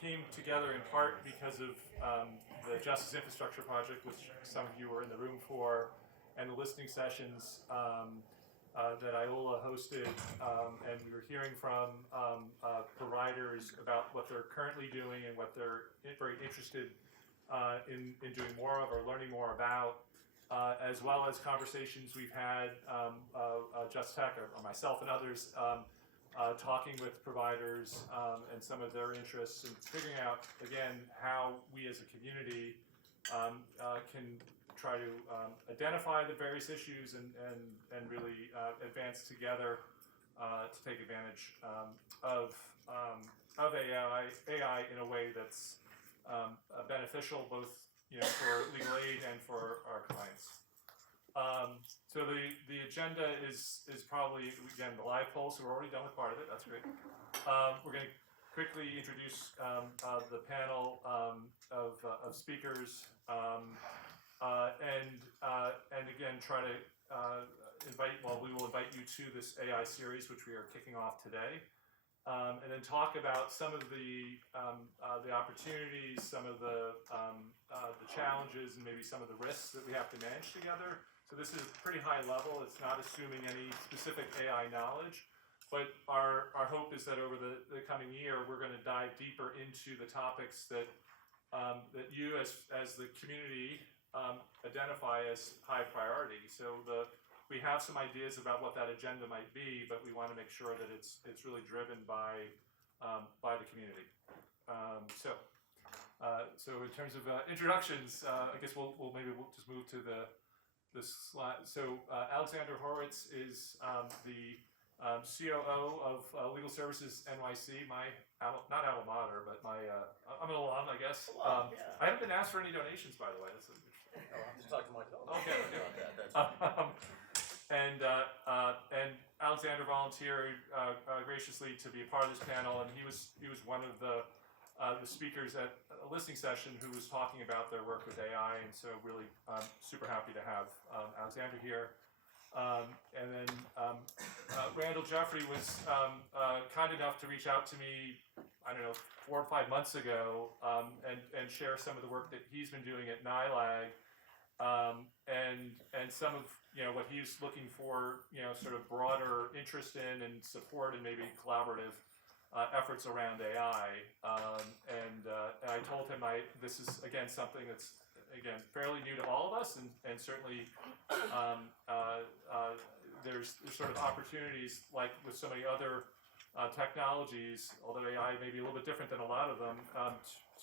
came together in part because of the Justice Infrastructure Project, which some of you were in the room for, and the listening sessions that Iola hosted, and we were hearing from providers about what they're currently doing and what they're very interested in doing more of or learning more about, as well as conversations we've had, Just Tech or myself and others, talking with providers and some of their interests and figuring out, again, how we as a community can try to identify the various issues and really advance together to take advantage of AI in a way that's beneficial both for legal aid and for our clients. So the agenda is probably, again, the live poll, so we're already done with part of it. That's great. We're going to quickly introduce the panel of speakers, and again try to we will invite you to this AI series, which we are kicking off today, and then talk about some of the opportunities, some of the challenges, and maybe some of the risks that we have to manage together. So this is pretty high level. It's not assuming any specific AI knowledge, but our hope is that over the coming year, we're going to dive deeper into the topics that you as the community identify as high priority. So we have some ideas about what that agenda might be, but we want to make sure that it's really driven by the community. So in terms of introductions, I guess we'll just move to the slide. So Alexander Horowitz is the COO of Legal Services NYC, not alma mater, but I'm an alum, I guess. Yeah. I haven't been asked for any donations, by the way. That's I'll have to talk to my fellow. Okay. About that. That's and Alexander volunteered graciously to be a part of this panel, and he was one of the speakers at a listening session who was talking about their work with AI, and so really super happy to have Alexander here. And then Randall Jeffrey was kind enough to reach out to me, I don't know, 4 or 5 months ago, and share some of the work that he's been doing at NILAG, and some of what he's looking for, sort of broader interest in and support and maybe collaborative efforts around AI. And I told him this is again something that's fairly new to all of us, and certainly there's sort of opportunities like with so many other technologies, although AI may be a little bit different than a lot of them,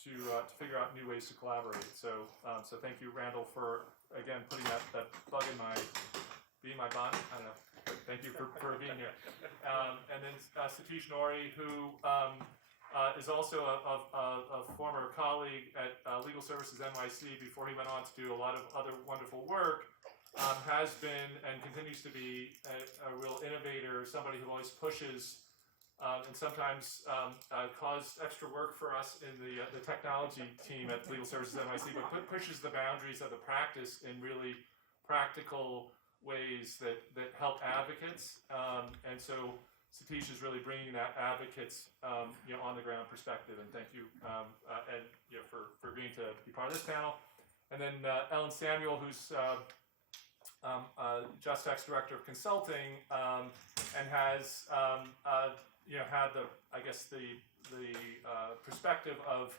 to figure out new ways to collaborate. So thank you, Randall, for again putting that bug in my bonnet. I don't know. Thank you for being here. And then Satish Nori, who is also a former colleague at Legal Services NYC before he went on to do a lot of other wonderful work, has been and continues to be a real innovator, somebody who always pushes and sometimes caused extra work for us in the technology team at Legal Services NYC, but pushes the boundaries of the practice in really practical ways that help advocates. And so Satish is really bringing that advocates on the ground perspective, and thank you for agreeing to be part of this panel. And then Ellen Samuel, who's Just Tech's Director of Consulting, and has had the perspective of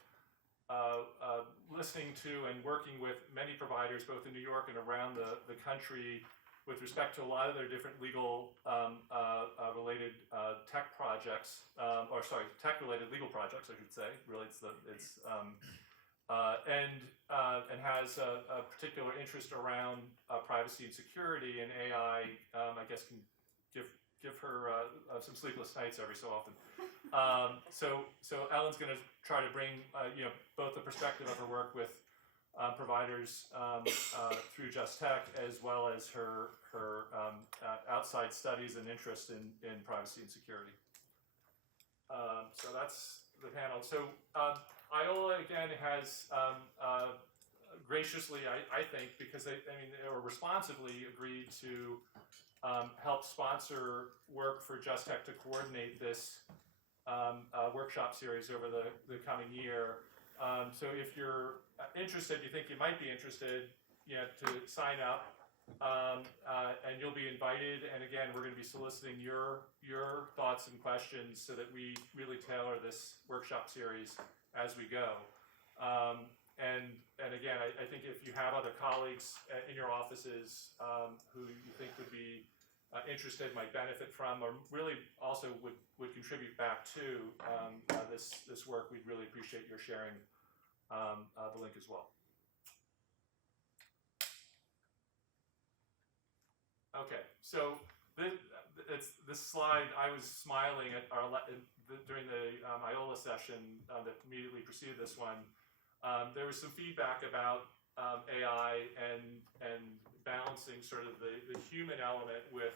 listening to and working with many providers both in New York and around the country with respect to a lot of their different legal related tech projects, tech-related legal projects, I should say. Really, and has a particular interest around privacy and security, and AI. I guess can give her some sleepless nights every so often. So Ellen's going to try to bring both the perspective of her work with providers through Just Tech, as well as her outside studies and interest in privacy and security. So that's the panel. So Iola again has graciously, I think, because they were responsibly agreed to help sponsor work for Just Tech to coordinate this workshop series over the coming year. So if you're interested, you think you might be interested, to sign up, and you'll be invited. And again, we're going to be soliciting your thoughts and questions so that we really tailor this workshop series as we go. And again, I think if you have other colleagues in your offices who you think would be interested, might benefit from, or really also would contribute back to this work, we'd really appreciate your sharing the link as well. Okay, so this slide, I was smiling at during the IOLA session that immediately preceded this one. There was some feedback about AI and balancing sort of the human element with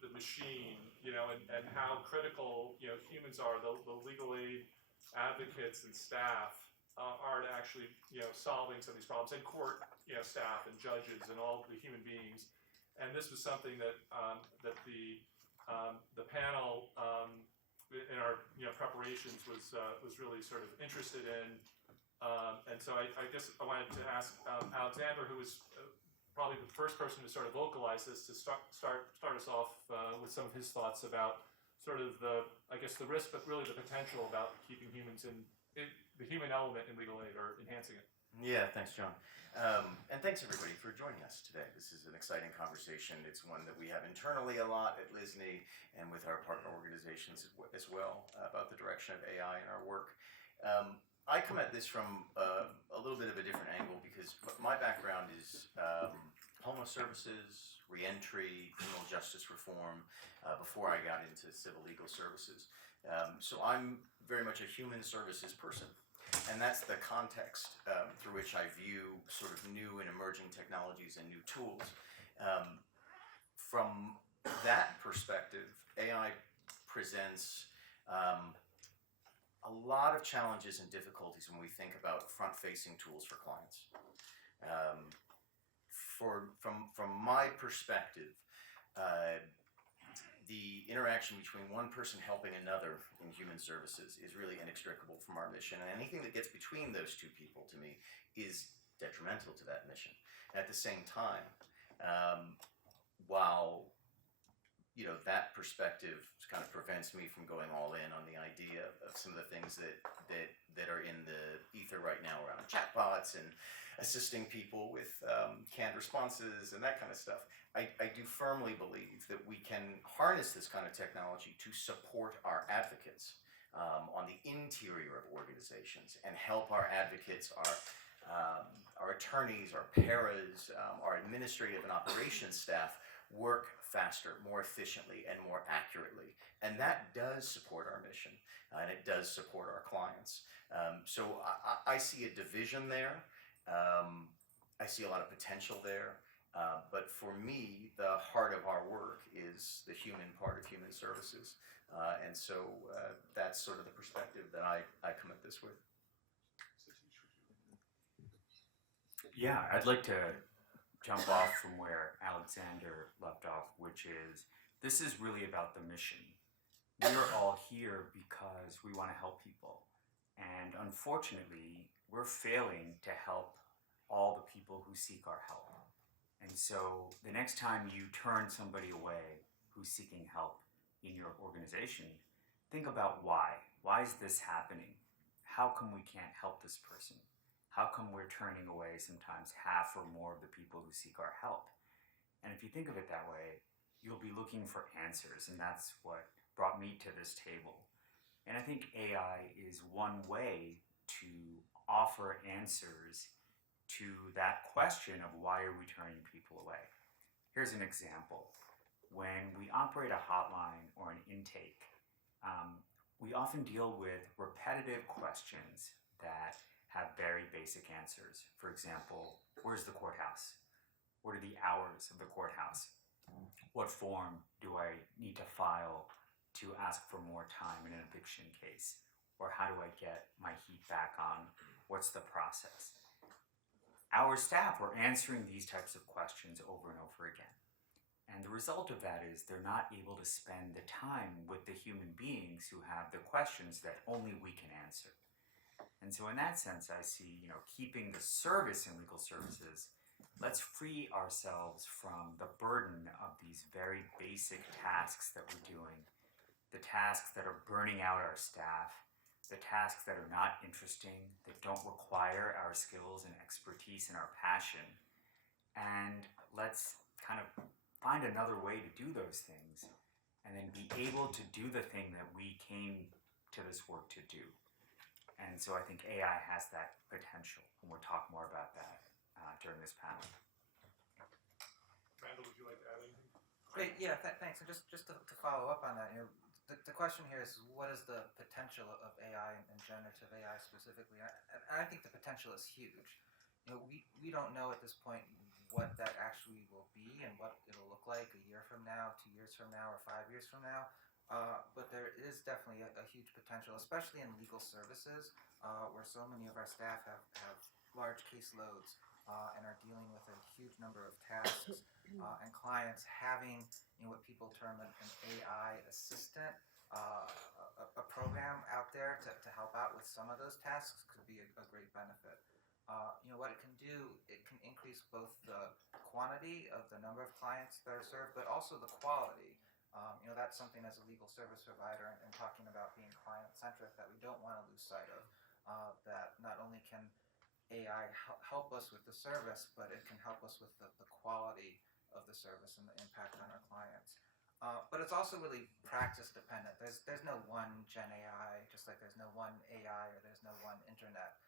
the machine, and how critical humans are, the legal aid advocates and staff are to actually solving some of these problems, and court staff and judges and all the human beings. And this was something that that the panel in our preparations was really sort of interested in. And so I guess I wanted to ask Alexander, who was probably the first person to sort of vocalize this, to start us off with some of his thoughts about sort of the risk, but really the potential about keeping humans in the human element in legal aid, or enhancing it. Yeah, thanks, John. And thanks, everybody, for joining us today. This is an exciting conversation. It's one that we have internally a lot at LISNY and with our partner organizations as well about the direction of AI in our work. I come at this from a little bit of a different angle because my background is homeless services, reentry, criminal justice reform, before I got into civil legal services. So I'm very much a human services person. And that's the context through which I view sort of new and emerging technologies and new tools. From that perspective, AI presents a lot of challenges and difficulties when we think about front-facing tools for clients. From my perspective, the interaction between one person helping another in human services is really inextricable from our mission, and anything that gets between those two people, to me, is detrimental to that mission. At the same time, while that perspective kind of prevents me from going all in on the idea of some of the things that are in the ether right now around chatbots and assisting people with canned responses and that kind of stuff, I do firmly believe that we can harness this kind of technology to support our advocates on the interior of organizations and help our advocates, our attorneys, our paras, our administrative and operations staff work faster, more efficiently, and more accurately. And that does support our mission, and it does support our clients. So I see a division there. I see a lot of potential there. But for me, the heart of our work is the human part of human services. And so that's sort of the perspective that I come at this with. Yeah, I'd like to jump off from where Alexander left off, which is, this is really about the mission. We are all here because we want to help people. And unfortunately, we're failing to help all the people who seek our help. And so the next time you turn somebody away who's seeking help in your organization, think about why. Why is this happening? How come we can't help this person? How come we're turning away sometimes half or more of the people who seek our help? And if you think of it that way, you'll be looking for answers, and that's what brought me to this table. And I think AI is one way to offer answers to that question of why are we turning people away. Here's an example. When we operate a hotline or an intake, we often deal with repetitive questions that have very basic answers. For example, where's the courthouse? What are the hours of the courthouse? What form do I need to file to ask for more time in an eviction case? Or how do I get my heat back on? What's the process? Our staff were answering these types of questions over and over again. And the result of that is they're not able to spend the time with the human beings who have the questions that only we can answer. And so in that sense, I see, keeping the service in legal services, let's free ourselves from the burden of these very basic tasks that we're doing, the tasks that are burning out our staff, the tasks that are not interesting, that don't require our skills and expertise and our passion. And let's kind of find another way to do those things and then be able to do the thing that we came to this work to do. And so I think AI has that potential, and we'll talk more about that during this panel. Randall, would you like to add anything? Great, yeah, thanks. And just to follow up on that, the question here is, what is the potential of AI and generative AI specifically? And I think the potential is huge. We don't know at this point what that actually will be and what it'll look like a year from now, 2 years from now, or 5 years from now. But there is definitely a huge potential, especially in legal services, where so many of our staff have large caseloads and are dealing with a huge number of tasks, and clients having what people term an AI assistant, a program out there to help out with some of those tasks could be a great benefit. What it can do, it can increase both the quantity of the number of clients that are served, but also the quality. That's something as a legal service provider and talking about being client-centric that we don't want to lose sight of, that not only can AI help us with the service, but it can help us with the quality of the service and the impact on our clients. But it's also really practice dependent. There's no one Gen AI, just like there's no one AI or there's no one internet.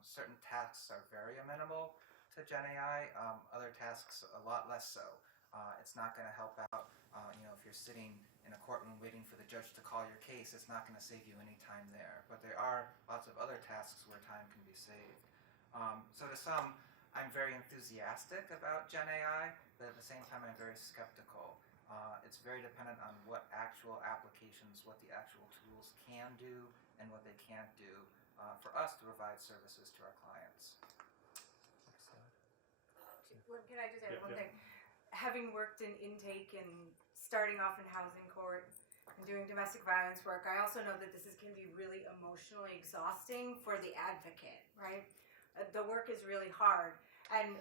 Certain tasks are very amenable to Gen AI, other tasks a lot less so. It's not going to help out, if you're sitting in a courtroom waiting for the judge to call your case, it's not going to save you any time there. But there are lots of other tasks where time can be saved. So to some, I'm very enthusiastic about Gen AI, but at the same time I'm very skeptical. It's very dependent on what actual applications, what the actual tools can do and what they can't do for us to provide services to our clients. Can I just add Yeah, one yeah. thing? Having worked in intake and starting off in housing court and doing domestic violence work, I also know that can be really emotionally exhausting for the advocate, right? The work is really hard. And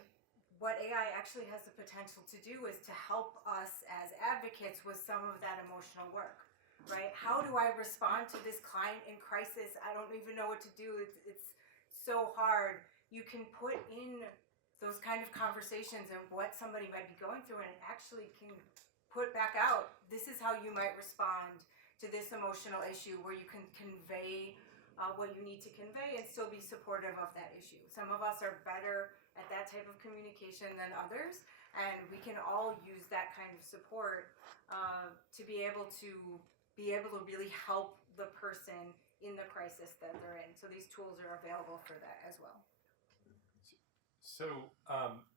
what AI actually has the potential to do is to help us as advocates with some of that emotional work, right? How do I respond to this client in crisis? I don't even know what to do. It's so hard. You can put in those kind of conversations and what somebody might be going through, and it actually can put back out, this is how you might respond to this emotional issue, where you can convey what you need to convey and still be supportive of that issue. Some of us are better at that type of communication than others, and we can all use that kind of support to be able to really help the person in the crisis that they're in. So these tools are available for that as well. So,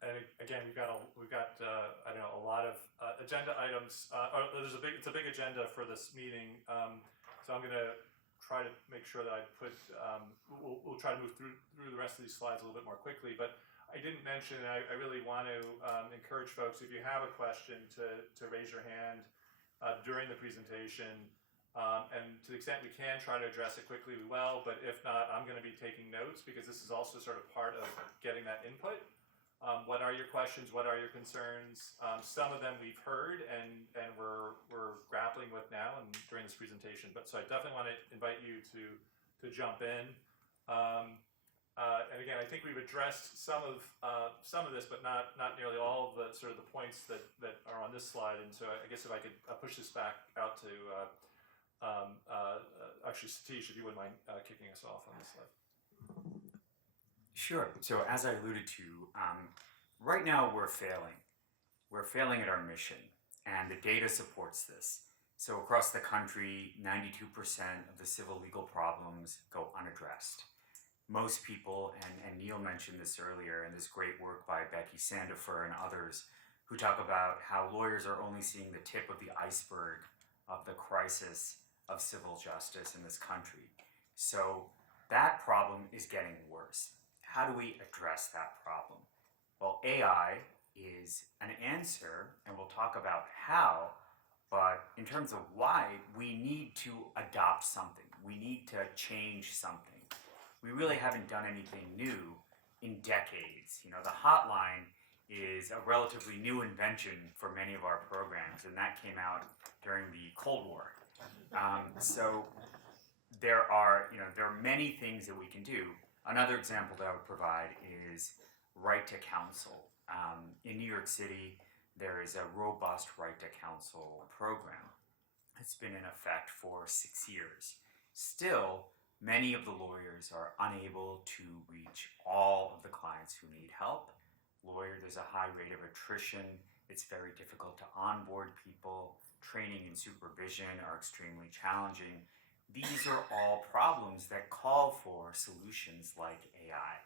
and again, we've got I don't know, a lot of agenda items. It's a big agenda for this meeting. So I'm going to try to make sure that I put. We'll try to move through the rest of these slides a little bit more quickly. But I didn't mention. I really want to encourage folks, if you have a question, to raise your hand during the presentation. And to the extent we can try to address it quickly, we will, but if not, I'm going to be taking notes, because this is also sort of part of getting that input. What are your questions? What are your concerns? Some of them we've heard and we're grappling with now and during this presentation. But so I definitely want to invite you to jump in. And again, I think we've addressed some of this, but not nearly all of the sort of the points that are on this slide. And so I guess if I could push this back out to actually, Satish, if you wouldn't mind kicking us off on this slide. Sure. So as I alluded to, right now we're failing. We're failing at our mission, and the data supports this. So across the country, 92% of the civil legal problems go unaddressed. Most people, and Neil mentioned this earlier, and this great work by Becky Sandifer and others, who talk about how lawyers are only seeing the tip of the iceberg of the crisis of civil justice in this country. So that problem is getting worse. How do we address that problem? Well, AI is an answer, and we'll talk about how, but in terms of why, we need to adopt something. We need to change something. We really haven't done anything new in decades. You know, the hotline is a relatively new invention for many of our programs, and that came out during the Cold War. So there are many things that we can do. Another example that I would provide is right to counsel. In New York City, there is a robust right to counsel program. It's been in effect for 6 years. Still, many of the lawyers are unable to reach all of the clients who need help. There's a high rate of attrition. It's very difficult to onboard people. Training and supervision are extremely challenging. These are all problems that call for solutions like AI.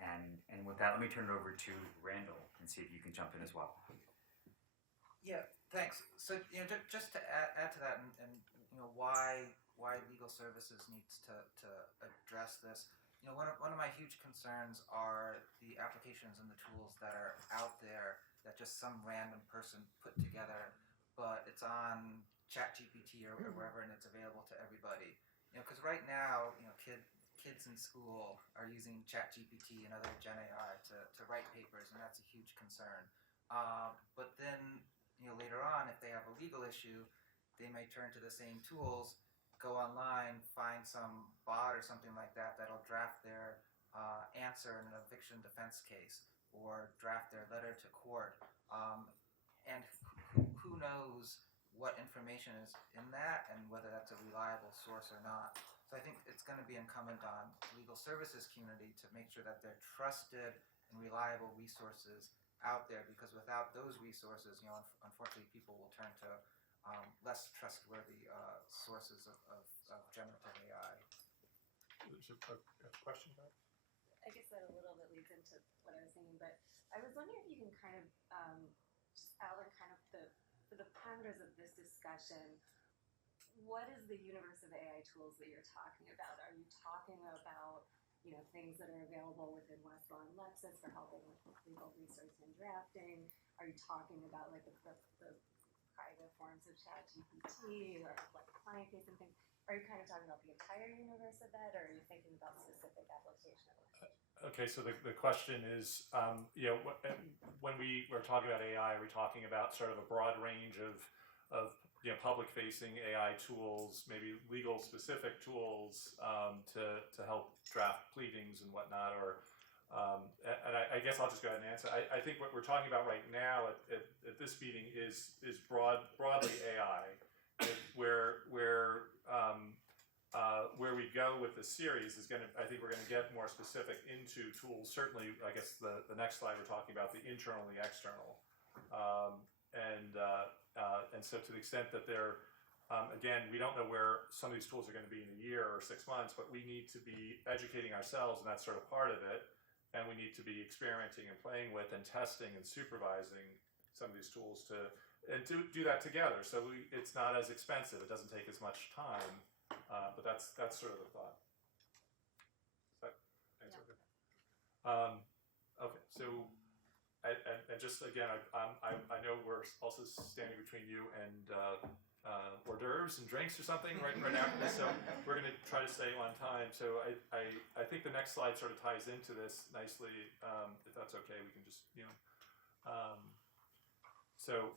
And with that, let me turn it over to Randall and see if you can jump in as well. Yeah, thanks. So just to add to that, and why legal services needs to address this. One of my huge concerns are the applications and the tools that are out there that just some random person put together, but it's on ChatGPT or wherever, and it's available to everybody. Because right now, kids in school are using ChatGPT and other Gen AI to write papers, and that's a huge concern. But then, later on, if they have a legal issue, they may turn to the same tools, go online, find some bot or something like that that'll draft their answer in an eviction defense case or draft their letter to court. And who knows what information is in that and whether that's a reliable source or not. So I think it's going to be incumbent on the legal services community to make sure that they're trusted and reliable resources out there, because without those resources, unfortunately people will turn to less trustworthy sources of generative AI. There's a question back? I guess that a little bit leads into what I was thinking, but I was wondering if you can kind of just outline kind of for the parameters of this discussion, what is the universe of AI tools that you're talking about? Are you talking about things that are available within Westlaw and Lexis for helping with legal research and drafting? Are you talking about like the private forms of ChatGPT or like client-facing things? Are you kind of talking about the entire universe of that, or are you thinking about specific application of it? Okay, so the question is, when we were talking about AI, are we talking about sort of a broad range of public-facing AI tools, maybe legal-specific tools to help draft pleadings and whatnot, or and I guess I'll just go ahead and answer. I think what we're talking about right now at this meeting is broadly AI, where we go with the series is going to, I think we're going to get more specific into tools. Certainly, I guess the next slide we're talking about the internal and the external, and so to the extent that they're, again, we don't know where some of these tools are going to be in a year or 6 months, but we need to be educating ourselves, and that's sort of part of it. And we need to be experimenting and playing with and testing and supervising some of these tools to do that together. So it's not as expensive. It doesn't take as much time. But that's sort of the thought. Does that answer it? Okay. So, and just again, I know we're also standing between you and hors d'oeuvres and drinks or something right after this, so we're going to try to stay on time. So I think the next slide sort of ties into this nicely. If that's okay, we can just So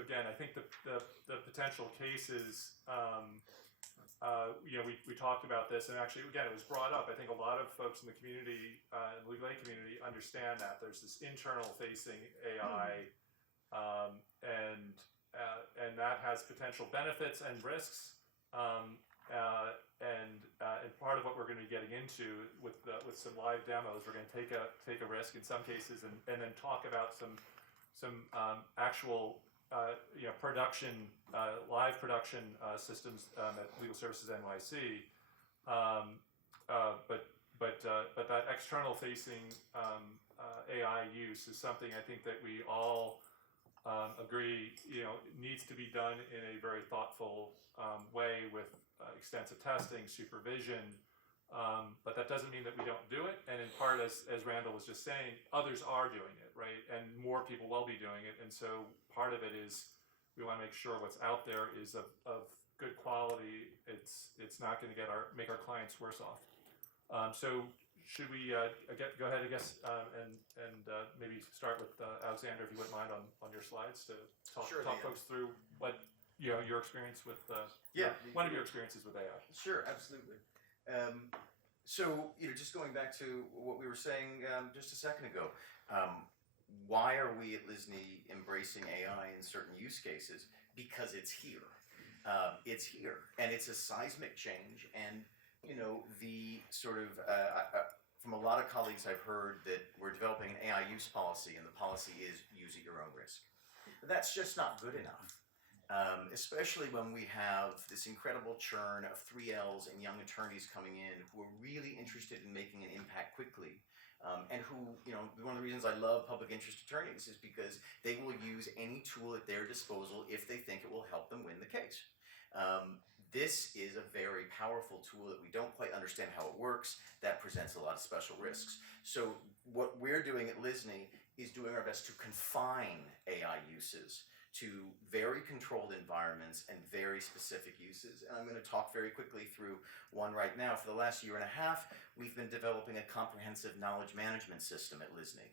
again, I think the potential cases. We talked about this, and actually, again, it was brought up. I think a lot of folks in the community, in the legal aid community, understand that there's this internal-facing AI, and that has potential benefits and risks. And part of what we're going to be getting into with some live demos, we're going to take a risk in some cases, and then talk about some actual production, live production systems at Legal Services NYC. But that external facing AI use is something I think that we all agree needs to be done in a very thoughtful way with extensive testing, supervision, But that doesn't mean that we don't do it. And in part, as Randall was just saying, others are doing it, right? And more people will be doing it. And so part of it is we want to make sure what's out there is of good quality. It's not going to make our clients worse off. So should we go ahead, I guess, and maybe start with Alexander, if you wouldn't mind, on your slides to talk Sure, Liam. folks through what your experience with one of your experiences with AI. Sure, absolutely. So, just going back to what we were saying just a second ago, why are we at Lisney embracing AI in certain use cases? Because it's here. It's here, and it's a seismic change. And the sort of from a lot of colleagues, I've heard that we're developing an AI use policy, and the policy is use at your own risk. But that's just not good enough. Especially when we have this incredible churn of 3Ls and young attorneys coming in who are really interested in making an impact quickly. And who, one of the reasons I love public interest attorneys is because they will use any tool at their disposal if they think it will help them win the case. This is a very powerful tool that we don't quite understand how it works. That presents a lot of special risks. So what we're doing at Lisney is doing our best to confine AI uses to very controlled environments and very specific uses. And I'm going to talk very quickly through one right now. For the last year and a half, we've been developing a comprehensive knowledge management system at Lisney.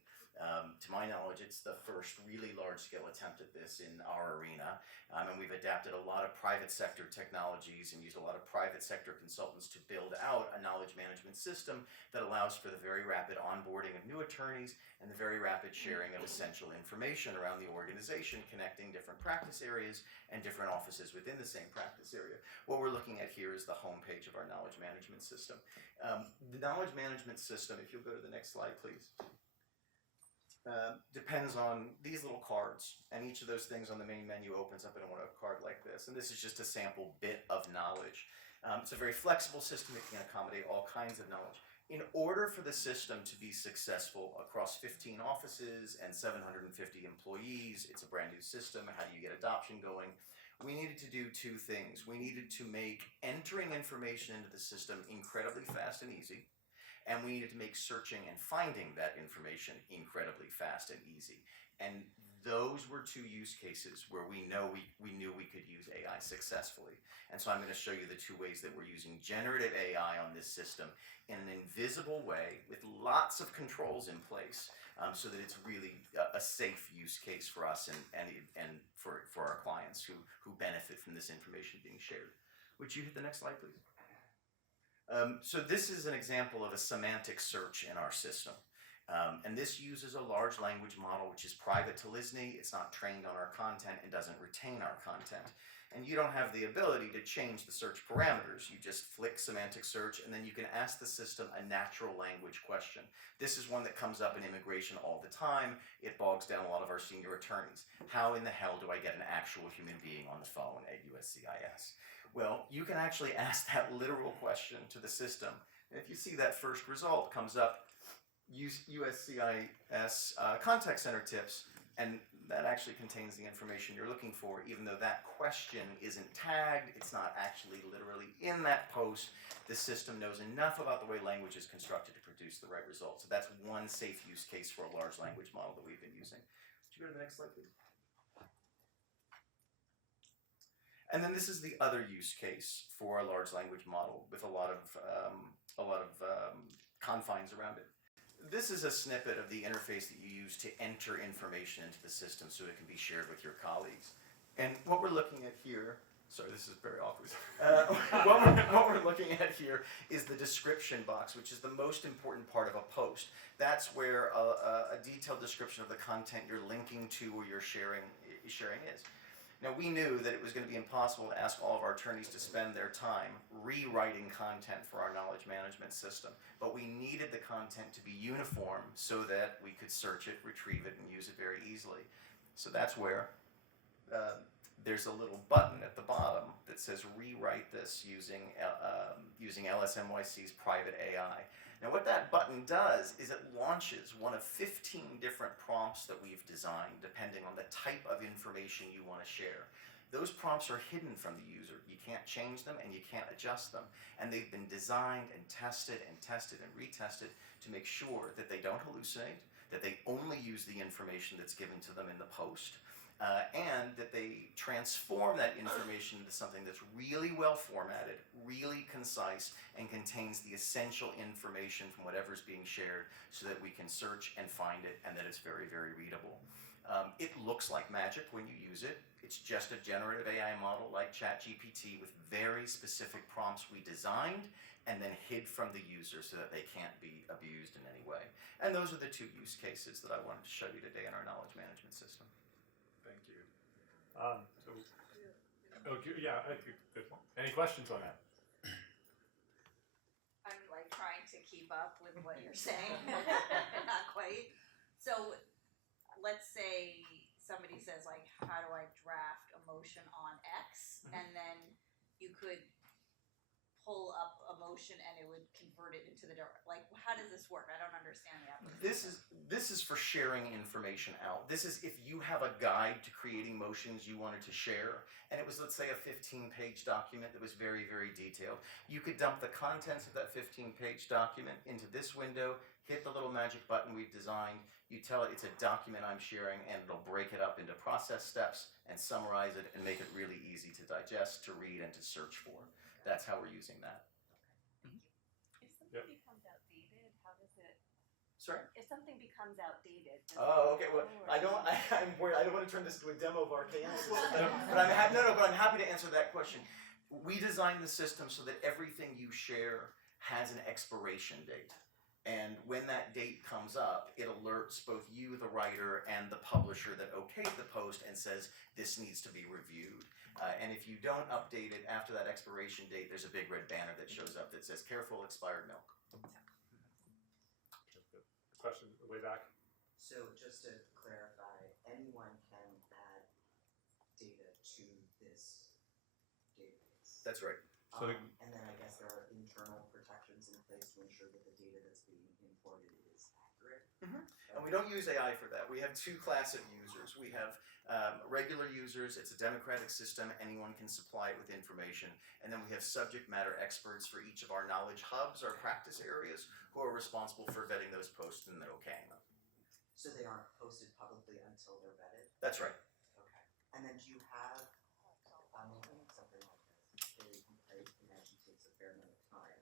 To my knowledge, it's the first really large-scale attempt at this in our arena, and we've adapted a lot of private sector technologies and used a lot of private sector consultants to build out a knowledge management system that allows for the very rapid onboarding of new attorneys and the very rapid sharing of essential information around the organization, connecting different practice areas and different offices within the same practice area. What we're looking at here is the homepage of our knowledge management system. The knowledge management system, if you'll go to the next slide, please. Depends on these little cards, and each of those things on the main menu opens up in a card like this, and this is just a sample bit of knowledge. It's a very flexible system that can accommodate all kinds of knowledge. In order for the system to be successful across 15 offices and 750 employees, it's a brand new system. How do you get adoption going? We needed to do two things. We needed to make entering information into the system incredibly fast and easy. And we needed to make searching and finding that information incredibly fast and easy. And those were two use cases where we knew we could use AI successfully. And so I'm going to show you the two ways that we're using generative AI on this system in an invisible way with lots of controls in place so that it's really a safe use case for us and for our clients who benefit from this information being shared. Would you hit the next slide, please? So this is an example of a semantic search in our system. And this uses a large language model which is private to Lisney. It's not trained on our content and doesn't retain our content. And you don't have the ability to change the search parameters. You just flick semantic search and then you can ask the system a natural language question. This is one that comes up in immigration all the time. It bogs down a lot of our senior attorneys. How in the hell do I get an actual human being on the phone at USCIS? Well, you can actually ask that literal question to the system. And if you see that first result comes up, USCIS contact center tips, and that actually contains the information you're looking for, even though that question isn't tagged, it's not actually literally in that post. The system knows enough about the way language is constructed to produce the right result. So that's one safe use case for a large language model that we've been using. Could you go to the next slide, please? And then this is the other use case for a large language model with a lot of confines around it. This is a snippet of the interface that you use to enter information into the system so it can be shared with your colleagues. And what we're looking at here, sorry, this is very awkward. What we're looking at here is the description box, which is the most important part of a post. That's where a detailed description of the content you're linking to or you're sharing is. Now, we knew that it was going to be impossible to ask all of our attorneys to spend their time rewriting content for our knowledge management system, but we needed the content to be uniform so that we could search it, retrieve it, and use it very easily. So that's where there's a little button at the bottom that says rewrite this using LSNYC's private AI. Now what that button does is it launches one of 15 different prompts that we've designed depending on the type of information you want to share. those prompts are hidden from the user. You can't change them and you can't adjust them. And they've been designed and tested and retested to make sure that they don't hallucinate, that they only use the information that's given to them in the post, and that they transform that information into something that's really well formatted, really concise, and contains the essential information from whatever's being shared so that we can search and find it and that it's very, very readable. It looks like magic when you use it. It's just a generative AI model like ChatGPT with very specific prompts we designed and then hid from the user so that they can't be abused in any way. And those are the two use cases that I wanted to show you today in our knowledge management system. Thank you. Good one. Any questions on that? I'm like trying to keep up with what you're saying. Not quite. So let's say somebody says like, how do I draft a motion on X? And then you could pull up a motion and it would convert it into the like, how does this work? I don't understand the application. This is for sharing information out. This is if you have a guide to creating motions you wanted to share, and it was, let's say, a 15-page document that was very, very detailed. You could dump the contents of that 15-page document into this window, hit the little magic button we've designed, you tell it it's a document I'm sharing, and it'll break it up into process steps and summarize it and make it really easy to digest, to read, and to search for. That's how we're using that. If something Yep. becomes outdated, how does it? Sorry? If something becomes outdated. does Oh, it okay. Well, go, or I don't. does it- I'm worried. I don't want to turn this into a demo of Arcane. But I'm happy to answer that question. We designed the system so that everything you share has an expiration date. And when that date comes up, it alerts both you, the writer, and the publisher that okayed the post and says this needs to be reviewed. And if you don't update it after that expiration date, there's a big red banner that shows up that says careful, expired milk. Question way back. So just to clarify, anyone can add data to this database. That's right. So the- And then I guess there are internal protections in place to ensure that the data that's being imported is accurate. And we don't use AI for that. We have two classes of users. We have regular users. It's a democratic system. Anyone can supply it with information. And then we have subject matter experts for each of our knowledge hubs, our practice areas, who are responsible for vetting those posts and then okaying them. So they aren't posted publicly until they're vetted? That's right. Okay. And then do you have, something like this, I imagine takes a fair amount of time.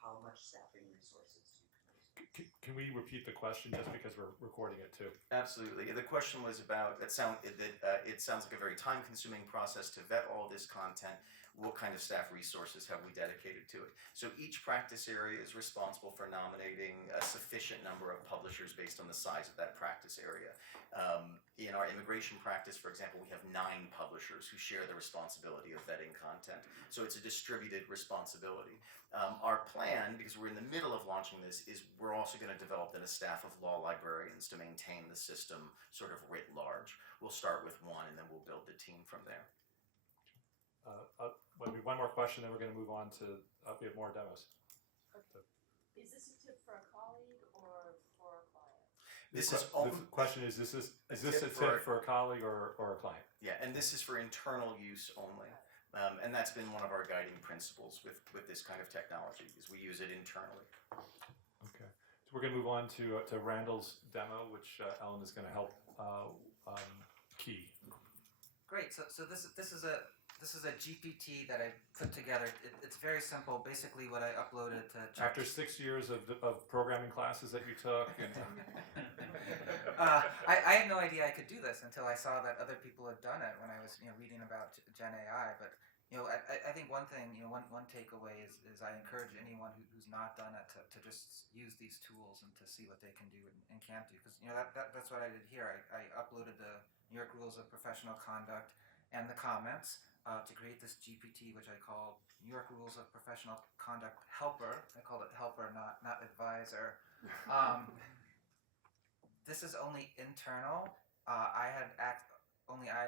How much staffing resources do you use? Can we repeat the question just because we're recording it too? Absolutely. The question was about it sounds like a very time-consuming process to vet all this content. What kind of staff resources have we dedicated to it? So each practice area is responsible for nominating a sufficient number of publishers based on the size of that practice area. In our immigration practice, for example, we have 9 publishers who share the responsibility of vetting content. So it's a distributed responsibility. Our plan, because we're in the middle of launching this, is we're also going to develop then a staff of law librarians to maintain the system sort of writ large. We'll start with 1 and then we'll build the team from there. Maybe one more question, then we're going to move on to we have more demos. Is this a tip for a colleague or for a client? The question is this a tip for a colleague or a client? Yeah, and this is for internal use only. And that's been one of our guiding principles with this kind of technology, is we use it internally. Okay, so we're going to move on to Randall's demo, which Ellen is going to help key. Great. So this is a GPT that I put together. It's very simple. Basically, what I uploaded to After 6 years of programming classes that you took, and I had no idea I could do this until I saw that other people had done it when I was reading about Gen AI. But I think one thing, one takeaway is I encourage anyone who's not done it to just use these tools and to see what they can do and can't do. Because that's what I did here. I uploaded the New York Rules of Professional Conduct and the comments to create this GPT, which I called New York Rules of Professional Conduct Helper. I called it Helper, not Advisor. This is only internal. I had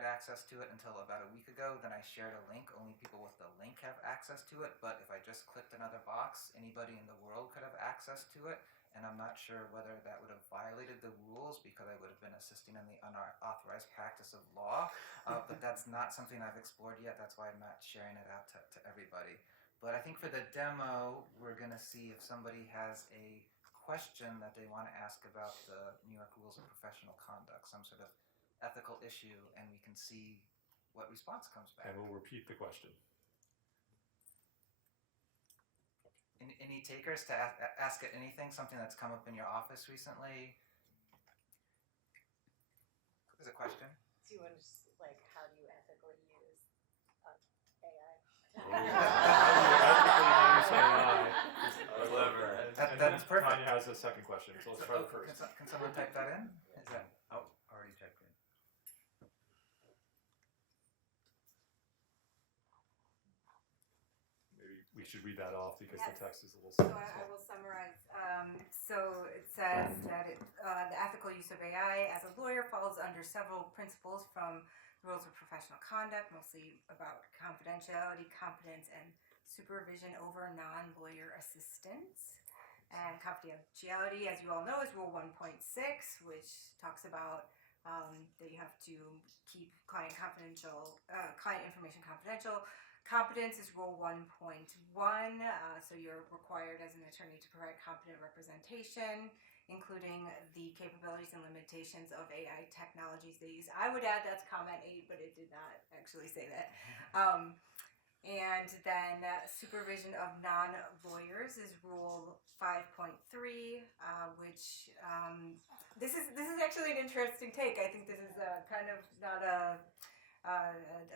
access to it until about a week ago. Then I shared a link. Only people with the link have access to it. But if I just clicked another box, anybody in the world could have access to it. and I'm not sure whether that would have violated the rules because I would have been assisting in the unauthorized practice of law. But that's not something I've explored yet. That's why I'm not sharing it out to everybody. But I think for the demo, we're going to see if somebody has a question that they want to ask about the New York Rules of Professional Conduct, some sort of ethical issue, and we can see what response comes back. And we'll repeat the question. Any takers to ask it anything, something that's come up in your office recently? There's a question. Do you want to just, like, how do you ethically use AI? Clever. And then That's perfect. Tanya has a second question, so let's try the first. Can someone type that in? Is that Already typed in. Maybe we should read that off because Yes. the text is a little So small. I will summarize. So it says that the ethical use of AI as a lawyer falls under several principles from the rules of professional conduct, mostly about confidentiality, competence, and supervision over non-lawyer assistants. And confidentiality, as you all know, is Rule 1.6, which talks about that you have to keep client information confidential. Competence is Rule 1.1, so you're required as an attorney to provide competent representation, including the capabilities and limitations of AI technologies they use. I would add that's comment 8, but it did not actually say that. And then supervision of non-lawyers is Rule 5.3, which this is actually an interesting take. I think this is kind of not a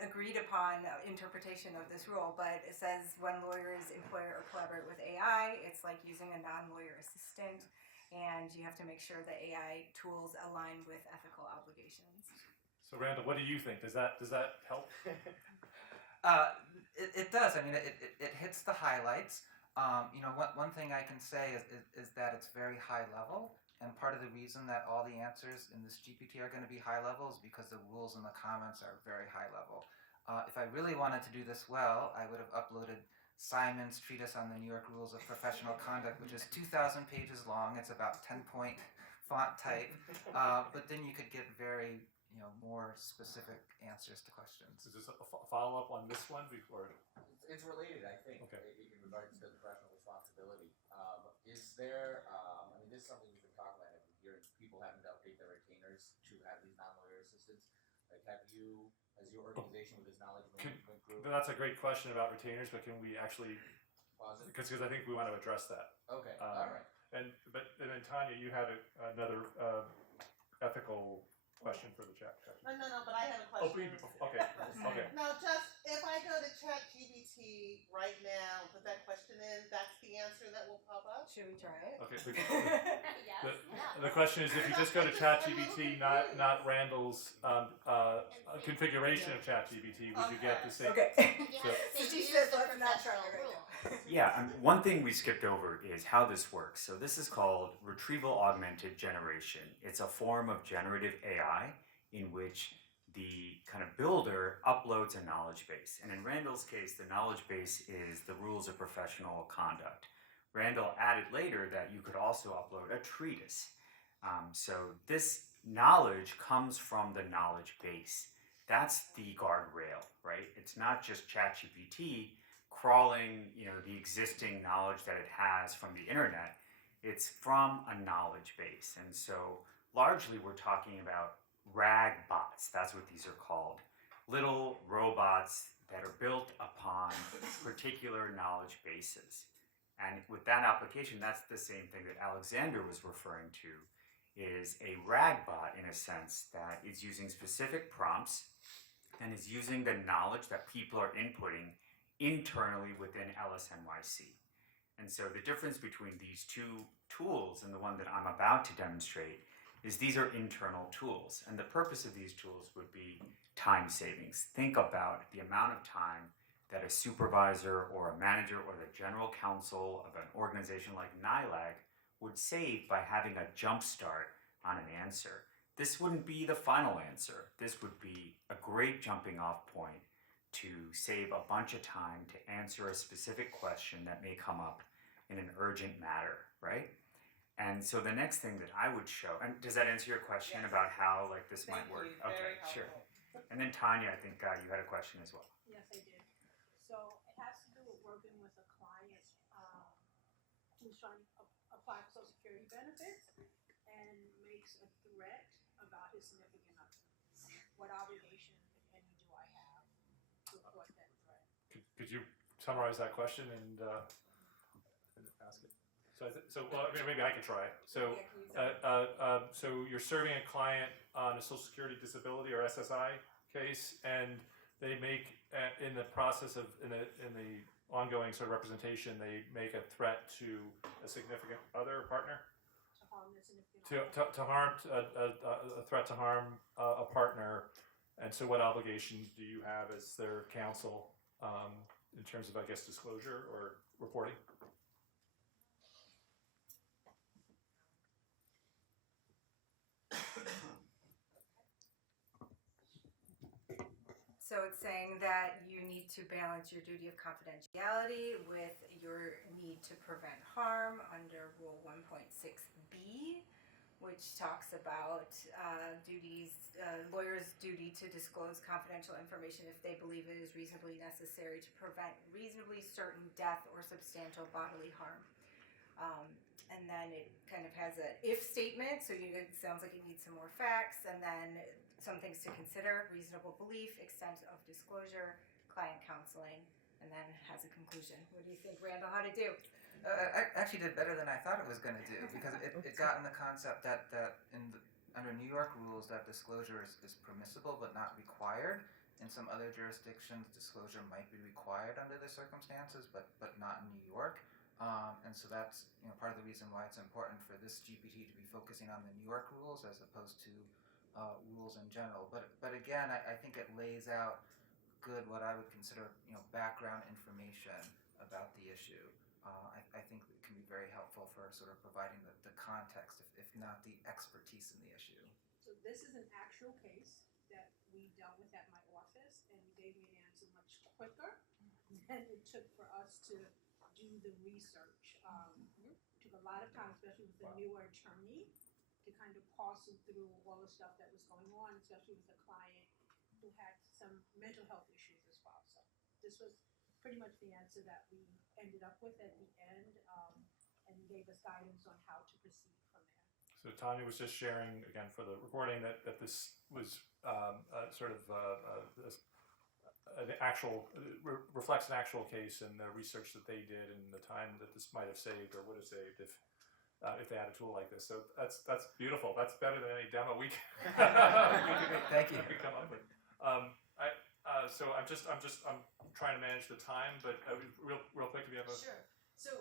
agreed upon interpretation of this rule, but it says when lawyers employ or collaborate with AI, it's like using a non-lawyer assistant, and you have to make sure that AI tools align with ethical obligations. So Randall, what do you think? Does that help? It does. I mean, it hits the highlights. One thing I can say is that it's very high level, and part of the reason that all the answers in this GPT are going to be high level is because the rules and the comments are very high level. If I really wanted to do this well, I would have uploaded Simon's treatise on the New York Rules of Professional Conduct, which is 2,000 pages long. It's about 10-point font type, but then you could get very more specific answers to questions. Is this a follow-up on this one before? It's related, I think, Okay. in regards to professional responsibility. Is there, I mean, this is something we've been talking about, I've been hearing people having to update their retainers to have these non-lawyer assistants. Like, has your organization with this knowledge management group? That's a great question about retainers, but can we actually, Pause it? because I think we want to address that. Okay, Um, all right. And then Tanya, you had another ethical question for the chat. No, but I have a Oh, question. okay. No, just if I go to ChatGPT right now, put that question in, that's the answer that will pop up? Should we try it? Okay. Yes. The question is, if you just go to ChatGPT, not Randall's configuration of ChatGPT, would you get the same? Okay. Yes, So- they She use says the let's not try professional it right rule. Yeah, one thing we skipped over is how this works. So this is called retrieval augmented generation. It's a form of generative AI in which the kind of builder uploads a knowledge base. And in Randall's case, the knowledge base is the rules of professional conduct. Randall added later that you could also upload a treatise. So this knowledge comes from the knowledge base. That's the guardrail, right? It's not just ChatGPT crawling, the existing knowledge that it has from the internet. It's from a knowledge base. And so largely we're talking about RAG bots. That's what these are called. Little robots that are built upon particular knowledge bases. And with that application, that's the same thing that Alexander was referring to, is a RAG bot in a sense that is using specific prompts and is using the knowledge that people are inputting internally within LSNYC. And so the difference between these two tools and the one that I'm about to demonstrate is these are internal tools. And the purpose of these tools would be time savings. Think about the amount of time that a supervisor or a manager or the general counsel of an organization like NILAG would save by having a jump start on an answer. This wouldn't be the final answer. This would be a great jumping off point to save a bunch of time to answer a specific question that may come up in an urgent matter, right? And so the next thing that I would show, and does that answer your question Yes. about how like this Thank might work? you, Okay, very sure. helpful. And then Tanya, I think you had a question as well. Yes, I did. So it has to do with working with a client who's trying to apply for Social Security benefits and makes a threat about his significant other. What obligation, if any, do I have to report that threat? Could you summarize that question and ask it? So well, maybe I could try it. So, so you're serving a client on a Social Security disability or SSI case, and they make in the process of in the ongoing sort of representation, they make a threat to a significant other or partner. To harm the significant other? To harm a threat to harm a partner, and so what obligations do you have as their counsel in terms of, I guess, disclosure or reporting? So it's saying that you need to balance your duty of confidentiality with your need to prevent harm under Rule 1.6b, which talks about lawyers' duty to disclose confidential information if they believe it is reasonably necessary to prevent reasonably certain death or substantial bodily harm. And then it kind of has an if statement, so it sounds like it needs some more facts, and then some things to consider: reasonable belief, extent of disclosure, client counseling, and then has a conclusion. What do you think, Randall? How to do? I actually did better than I thought it was going to do, because it got in the concept that under New York rules that disclosure is permissible but not required. In some other jurisdictions, disclosure might be required under the circumstances, but not in New York. And so that's part of the reason why it's important for this GPT to be focusing on the New York rules as opposed to rules in general. But again, I think it lays out good what I would consider background information about the issue. I think it can be very helpful for sort of providing the context, if not the expertise in the issue. So this is an actual case that we dealt with at my office, and you gave me an answer much quicker than it took for us to do the research. Took a lot of time, especially with the newer attorney, to kind of parcel through all the stuff that was going on, especially with a client who had some mental health issues as well. So this was pretty much the answer that we ended up with at the end, and gave us guidance on how to proceed from there. So Tanya was just sharing, again for the recording, that this was sort of an actual, reflects an actual case and the research that they did and the time that this might have saved or would have saved if they had a tool like this. So that's beautiful. That's better than any demo we Thank you. could come up with. So I'm trying to manage the time, but real quick, if you have a Sure. So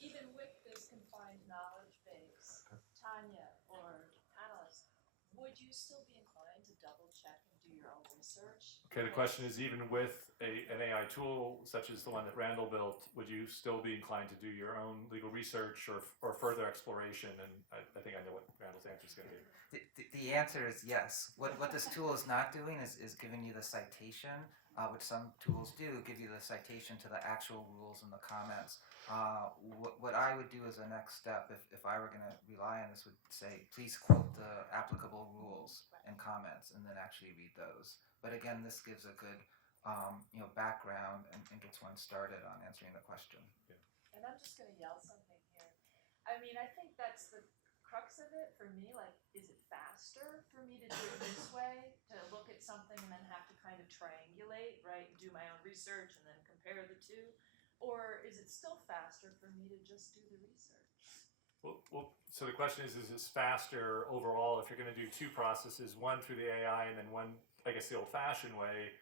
even with this confined knowledge base, Tanya or panelists, would you still be inclined to double check and do your own research? Okay, the question is, even with an AI tool such as the one that Randall built, would you still be inclined to do your own legal research or further exploration? And I think I know what Randall's answer is going to be. The answer is yes. What this tool is not doing is giving you the citation, which some tools do, give you the citation to the actual rules and the comments. What I would do as a next step, if I were going to rely on this, would say, please quote the applicable rules and comments, and then actually read those. But again, this gives a good background and gets one started on answering the question. And I'm just going to yell something here. I mean, I think that's the crux of it for me. Like, is it faster for me to do it this way, to look at something and then have to kind of triangulate, right, and do my own research and then compare the two? Or is it still faster for me to just do the research? Well, so the question is this faster overall if you're going to do two processes, one through the AI and then one, I guess, the old-fashioned way?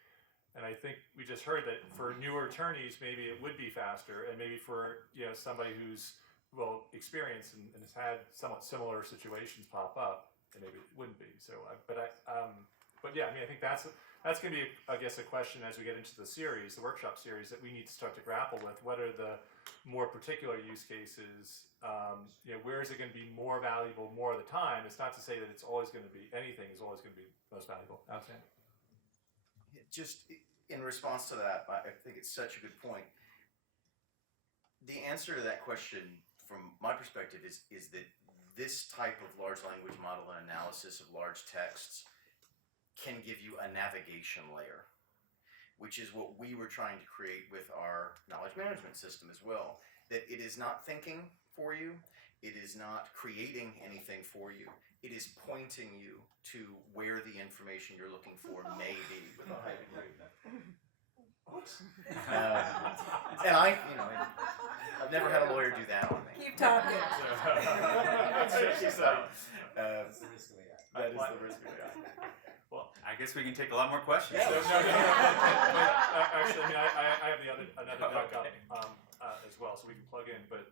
And I think we just heard that for newer attorneys, maybe it would be faster, and maybe for somebody who's experienced and has had somewhat similar situations pop up, and maybe it wouldn't be. So, but yeah, I mean, I think that's going to be, I guess, a question as we get into the series, the workshop series, that we need to start to grapple with. What are the more particular use cases? Where is it going to be more valuable more of the time? It's not to say that it's always going to be, anything is always going to be most valuable. Alexander? Just in response to that, I think it's such a good point. The answer to that question, from my perspective, is that this type of large language model and analysis of large texts can give you a navigation layer, which is what we were trying to create with our knowledge management system as well. That it is not thinking for you, it is not creating anything for you, it is pointing you to where the information you're looking for may be with a high degree of and I've never had a lawyer do that on me. Keep talking. That's That's the risk of AI. That is the risk of AI. Well, I guess we can take a lot more questions. actually, I mean, I have another duck up as well, so we can plug in. But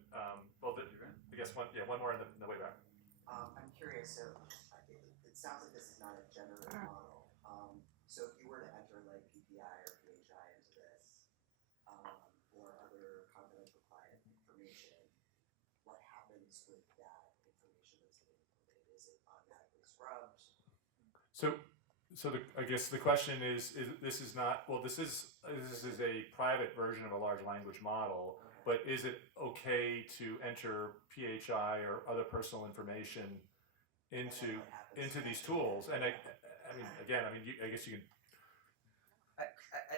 well, I guess one more in the way back. I'm curious, so it sounds like this is not a generative model. So if you were to enter like PPI or PHI into this, or other confidential client information, what happens with that information that's being included? Is it automatically scrubbed? I guess the question is this is not, well, this is a private version of a large language model, but is it okay to enter PHI or other personal information into these tools? And I guess you can.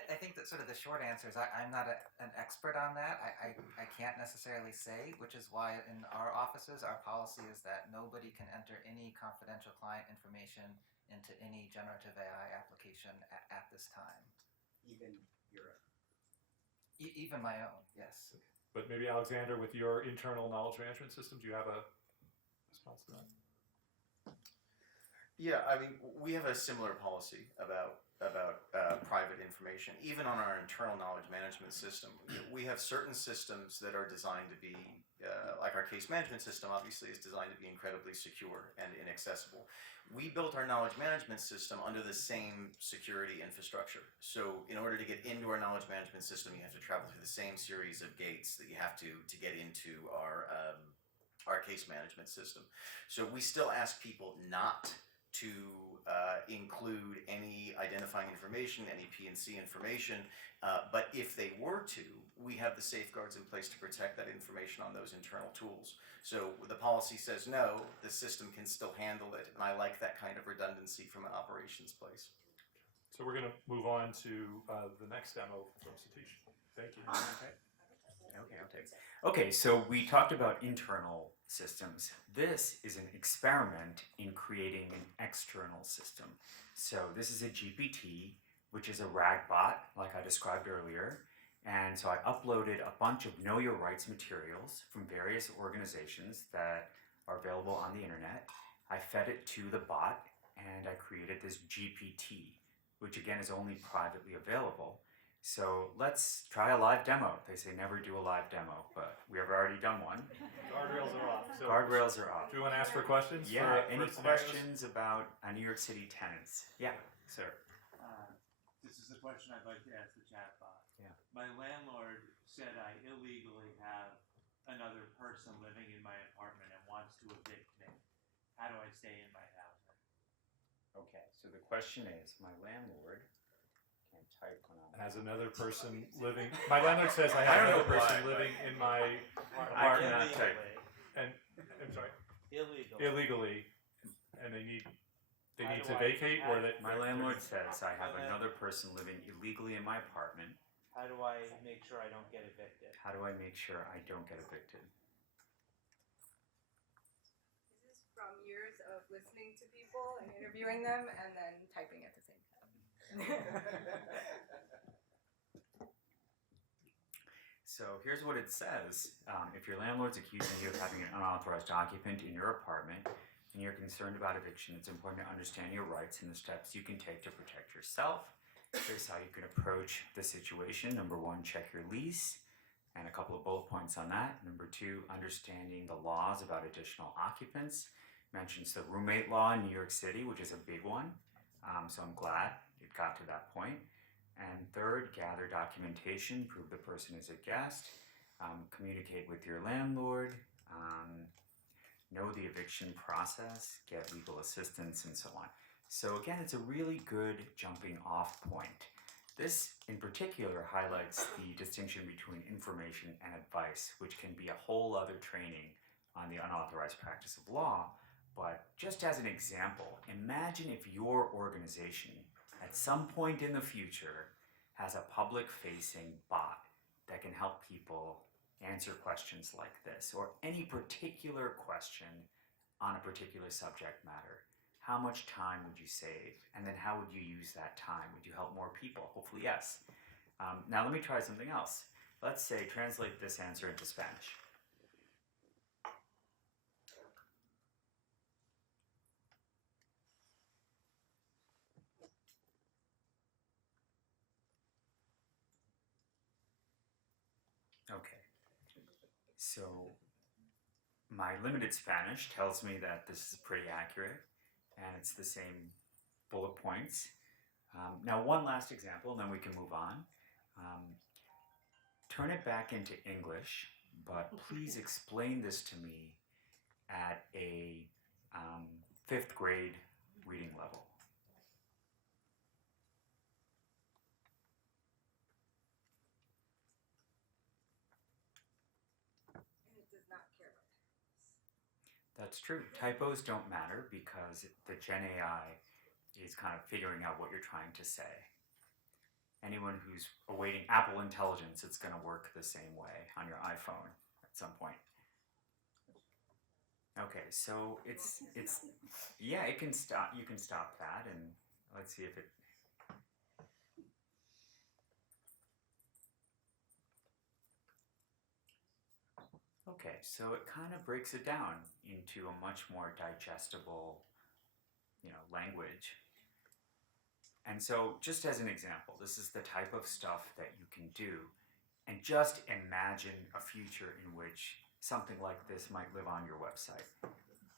I think that sort of the short answer is I'm not an expert on that. I can't necessarily say, which is why in our offices, our policy is that nobody can enter any confidential client information into any generative AI application at this time. Even your own? Even my own, yes. But maybe Alexander, with your internal knowledge management system, do you have a response to that? Yeah, I mean, we have a similar policy about private information. Even on our internal knowledge management system, we have certain systems that are designed to be, like our case management system obviously is designed to be incredibly secure and inaccessible. We built our knowledge management system under the same security infrastructure. So in order to get into our knowledge management system, you have to travel through the same series of gates that you have to get into our case management system. So we still ask people not to include any identifying information, any P&C information, but if they were to, we have the safeguards in place to protect that information on those internal tools. So the policy says no, the system can still handle it, and I like that kind of redundancy from an operations place. So we're going to move on to the next demo from Satish. Thank you. Okay, I'll take it. Okay, so we talked about internal systems. This is an experiment in creating an external system. So this is a GPT, which is a RAG bot, like I described earlier. And so I uploaded a bunch of Know Your Rights materials from various organizations that are available on the internet. I fed it to the bot, and I created this GPT, which again is only privately available. So let's try a live demo. They say never do a live demo, but we have already done one. Guardrails are off. So Guardrails are off. do you want to ask for questions? Yeah, for any scenarios? questions about New York City tenants? Yeah, sir. This is a question I'd like to ask the chatbot. Yeah. My landlord said I illegally have another person living in my apartment and wants to evict me. How do I stay in my house? Okay, so the question is, my landlord can't type when I'm Has another person living. My landlord says I have another person living in my I cannot apartment. type. And I'm sorry. Illegally. Illegally, and they need How to do I- vacate, or that My landlord says I have another person living illegally in my apartment. How do I make sure I don't get evicted? How do I make sure I don't get evicted? This is from years of listening to people and interviewing them and then typing at the same time. So here's what it says. If your landlord's accusing you of having an unauthorized occupant in your apartment and you're concerned about eviction, it's important to understand your rights and the steps you can take to protect yourself. Here's how you can approach the situation. Number one, check your lease, and a couple of bullet points on that. Number two, understanding the laws about additional occupants. Mentions the roommate law in New York City, which is a big one. So I'm glad it got to that point. And third, gather documentation, prove the person is a guest, communicate with your landlord, know the eviction process, get legal assistance, and so on. So again, it's a really good jumping off point. This in particular highlights the distinction between information and advice, which can be a whole other training on the unauthorized practice of law. But just as an example, imagine if your organization at some point in the future has a public-facing bot that can help people answer questions like this, or any particular question on a particular subject matter. How much time would you save? And then how would you use that time? Would you help more people? Hopefully, yes. Now let me try something else. Let's say translate this answer into Spanish. Okay, so my limited Spanish tells me that this is pretty accurate, and it's the same bullet points. Now one last example, and then we can move on. Turn it back into English, but please explain this to me at a 5th grade reading level. And it does not care about That's true. Typos don't matter because the Gen AI is kind of figuring out what you're trying to say. Anyone who's awaiting Apple Intelligence, it's going to work the same way on your iPhone at some point. Okay, so it's yeah, it can stop. You can stop that, and let's see if it. Okay, so it kind of breaks it down into a much more digestible, language. And so, just as an example, this is the type of stuff that you can do, and just imagine a future in which something like this might live on your website,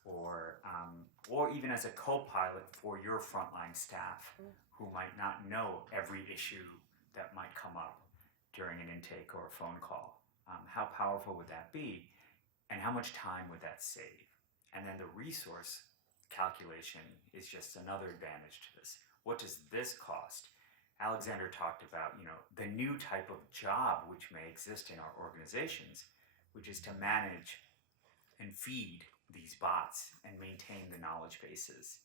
or even as a co-pilot for your frontline staff who might not know every issue that might come up during an intake or a phone call. How powerful would that be, and how much time would that save? And then the resource calculation is just another advantage to this. What does this cost? Alexander talked about, the new type of job which may exist in our organizations, which is to manage and feed these bots and maintain the knowledge bases.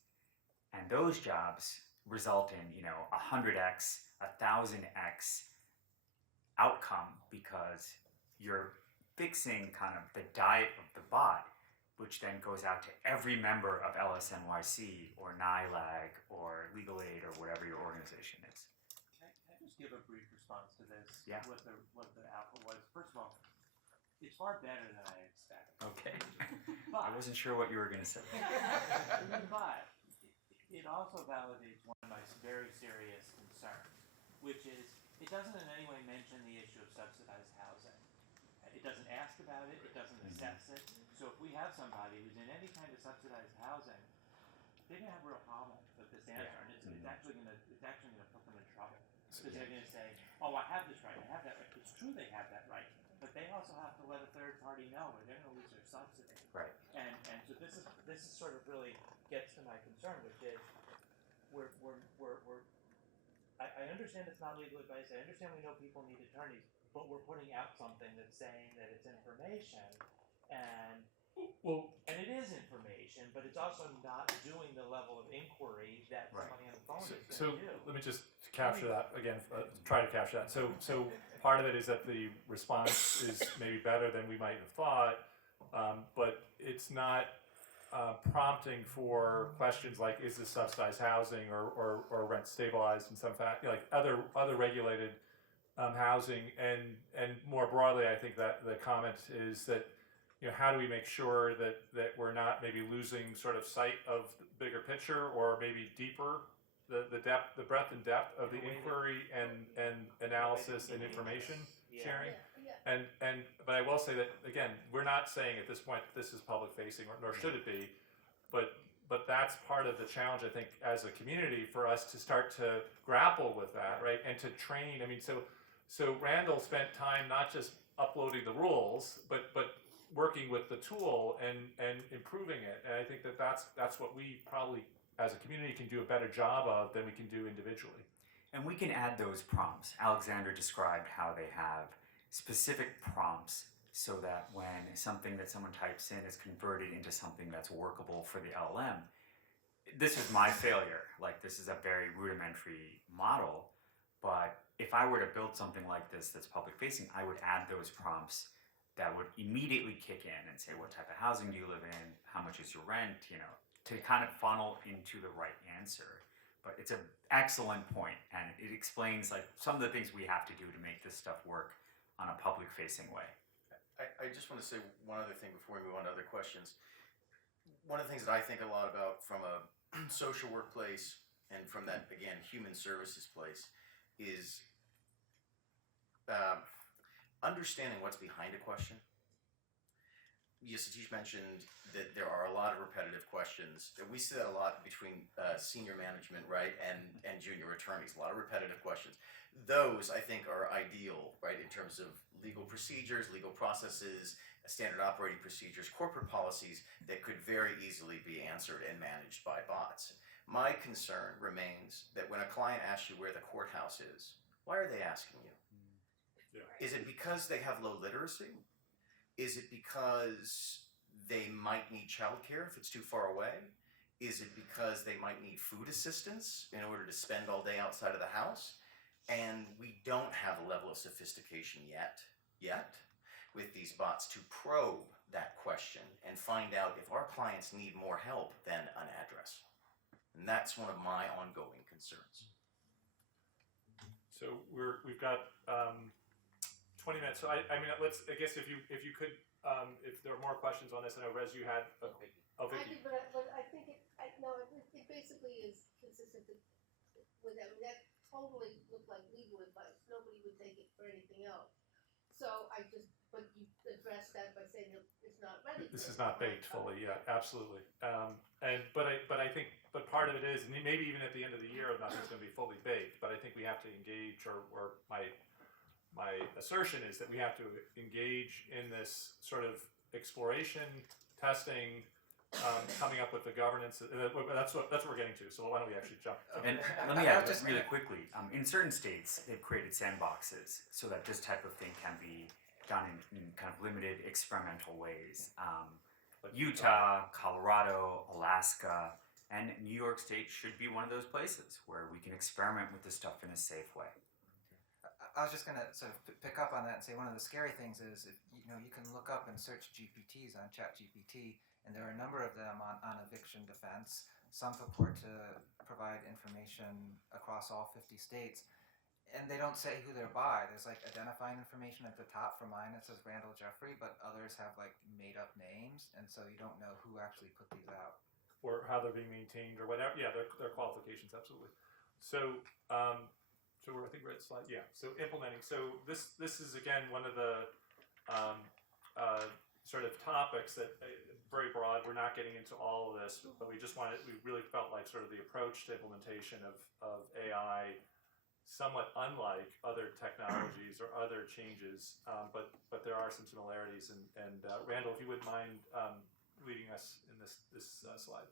And those jobs result in, 100x, 1000x outcome because you're fixing kind of the diet of the bot, which then goes out to every member of LSNYC or NILAG or Legal Aid or whatever your organization is. Can I just give a brief response to this? Yeah. What the output was. First of all, it's far better than I expected. Okay. But, I wasn't sure what you were going to say. but it also validates one of my very serious concerns, which is it doesn't in any way mention the issue of subsidized housing. It doesn't ask about it. It doesn't assess it. So if we have somebody who's in any kind of subsidized housing, they're gonna have a real problem with this answer, and it's actually gonna put them in trouble because they're gonna say, "Oh, I have this right. I have that right." It's true they have that right, but they also have to let a third party know, or they're gonna lose their subsidy. Right. And so this is sort of really gets to my concern, which is I understand it's not legal advice. I understand we know people need attorneys, but we're putting out something that's saying that it's information, and it is information, but it's also not doing the level of inquiry that somebody on the phone is going to do. Let me just capture that again. Try to capture that. So part of it is that the response is maybe better than we might have thought, but it's not prompting for questions like, is this subsidized housing or rent stabilized in some fact, like other regulated housing, and more broadly, I think that the comment is that, how do we make sure that we're not maybe losing sort of sight of the bigger picture, or maybe deeper the depth, the breadth and depth of the inquiry and analysis and information sharing. But I will say that again, we're not saying at this point that this is public facing, nor should it be, but that's part of the challenge, I think, as a community, for us to start to grapple with that, right, and to train. I mean, so Randall spent time not just uploading the rules, but working with the tool and improving it, and I think that's what we probably as a community can do a better job of than we can do individually. And we can add those prompts. Alexander described how they have specific prompts so that when something that someone types in is converted into something that's workable for the LLM. This was my failure. Like, this is a very rudimentary model, but if I were to build something like this that's public facing, I would add those prompts that would immediately kick in and say, what type of housing do you live in? How much is your rent? You know, to kind of funnel into the right answer. But it's an excellent point, and it explains like some of the things we have to do to make this stuff work on a public facing way. I just want to say one other thing before we move on to other questions. One of the things that I think a lot about from a social workplace and from that, again, human services place is understanding what's behind a question. Satish mentioned that there are a lot of repetitive questions. We see that a lot between senior management, right, and junior attorneys. A lot of repetitive questions. Those, I think, are ideal, right, in terms of legal procedures, legal processes, standard operating procedures, corporate policies that could very easily be answered and managed by bots. My concern remains that when a client asks you where the courthouse is, why are they asking you? Yeah. Is it because they have low literacy? Is it because they might need childcare if it's too far away? Is it because they might need food assistance in order to spend all day outside of the house? And we don't have a level of sophistication yet with these bots to probe that question and find out if our clients need more help than an address. And that's one of my ongoing concerns. So we've got 20 minutes. So I mean, I guess if you could, if there are more questions on this, I know Rez, you had. Oh, I Vicky. do, but I think it basically is consistent with that. I mean, that totally looked like legal advice. Nobody would take it for anything else. So but you addressed that by saying that it's not ready. This is not baked fully, yeah, absolutely. But I think part of it is, and maybe even at the end of the year, nothing's going to be fully baked. But I think we have to engage, or my assertion is that we have to engage in this sort of exploration, testing, coming up with the governance. That's what we're getting to. So why don't we actually jump? And let me add just really quickly. In certain states, they've created sandboxes so that this type of thing can be done in kind of limited experimental ways. Utah, Colorado, Alaska, and New York State should be one of those places where we can experiment with this stuff in a safe way. I was just going to sort of pick up on that and say one of the scary things is, you can look up and search GPTs on ChatGPT, and there are a number of them on eviction defense. Some purport to provide information across all 50 states, and they don't say who they're by. There's like identifying information at the top. For mine, it says Randall Jeffrey, but others have like made up names, and so you don't know who actually put these out. Or how they're being maintained, or whatever. Yeah, their qualifications, absolutely. So, so I think we're at slide. Yeah. So implementing. So this is again one of the sort of topics that very broad. We're not getting into all of this, but we really felt like sort of the approach to implementation of AI, somewhat unlike other technologies or other changes, but there are some similarities. And Randall, if you wouldn't mind leading us in this slide.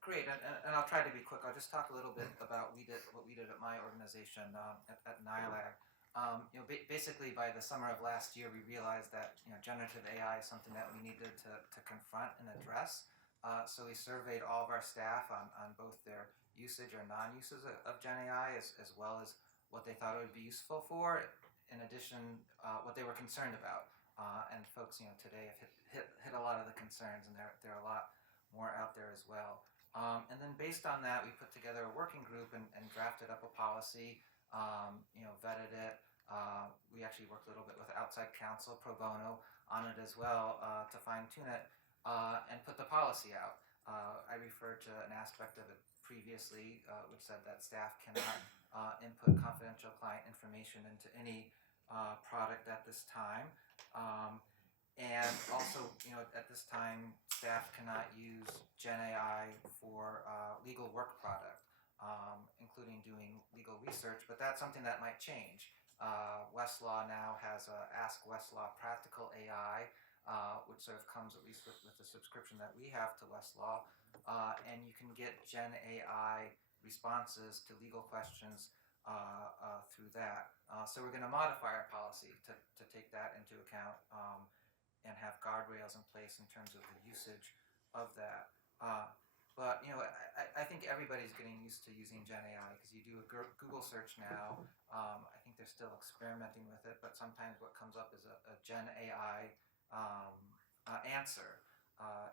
Great, and I'll try to be quick. I'll just talk a little bit about what we did at my organization at NILAG. Basically by the summer of last year, we realized that generative AI is something that we needed to confront and address. So we surveyed all of our staff on both their usage or non-uses of Gen AI, as well as what they thought it would be useful for. In addition, what they were concerned about. And folks, today have hit a lot of the concerns, and there are a lot more out there as well. And then based on that, we put together a working group and drafted up a policy, vetted it. We actually worked a little bit with outside counsel, pro bono, on it as well to fine-tune it and put the policy out. I referred to an aspect of it previously, which said that staff cannot input confidential client information into any product at this time. And also, at this time, staff cannot use Gen AI for legal work product, including doing legal research, but that's something that might change. Westlaw now has Ask Westlaw Practical AI, which sort of comes at least with the subscription that we have to Westlaw, and you can get Gen AI responses to legal questions through that. So we're going to modify our policy to take that into account and have guardrails in place in terms of the usage of that. But I think everybody's getting used to using Gen AI because you do a Google search now. I think they're still experimenting with it, but sometimes what comes up is a Gen AI answer.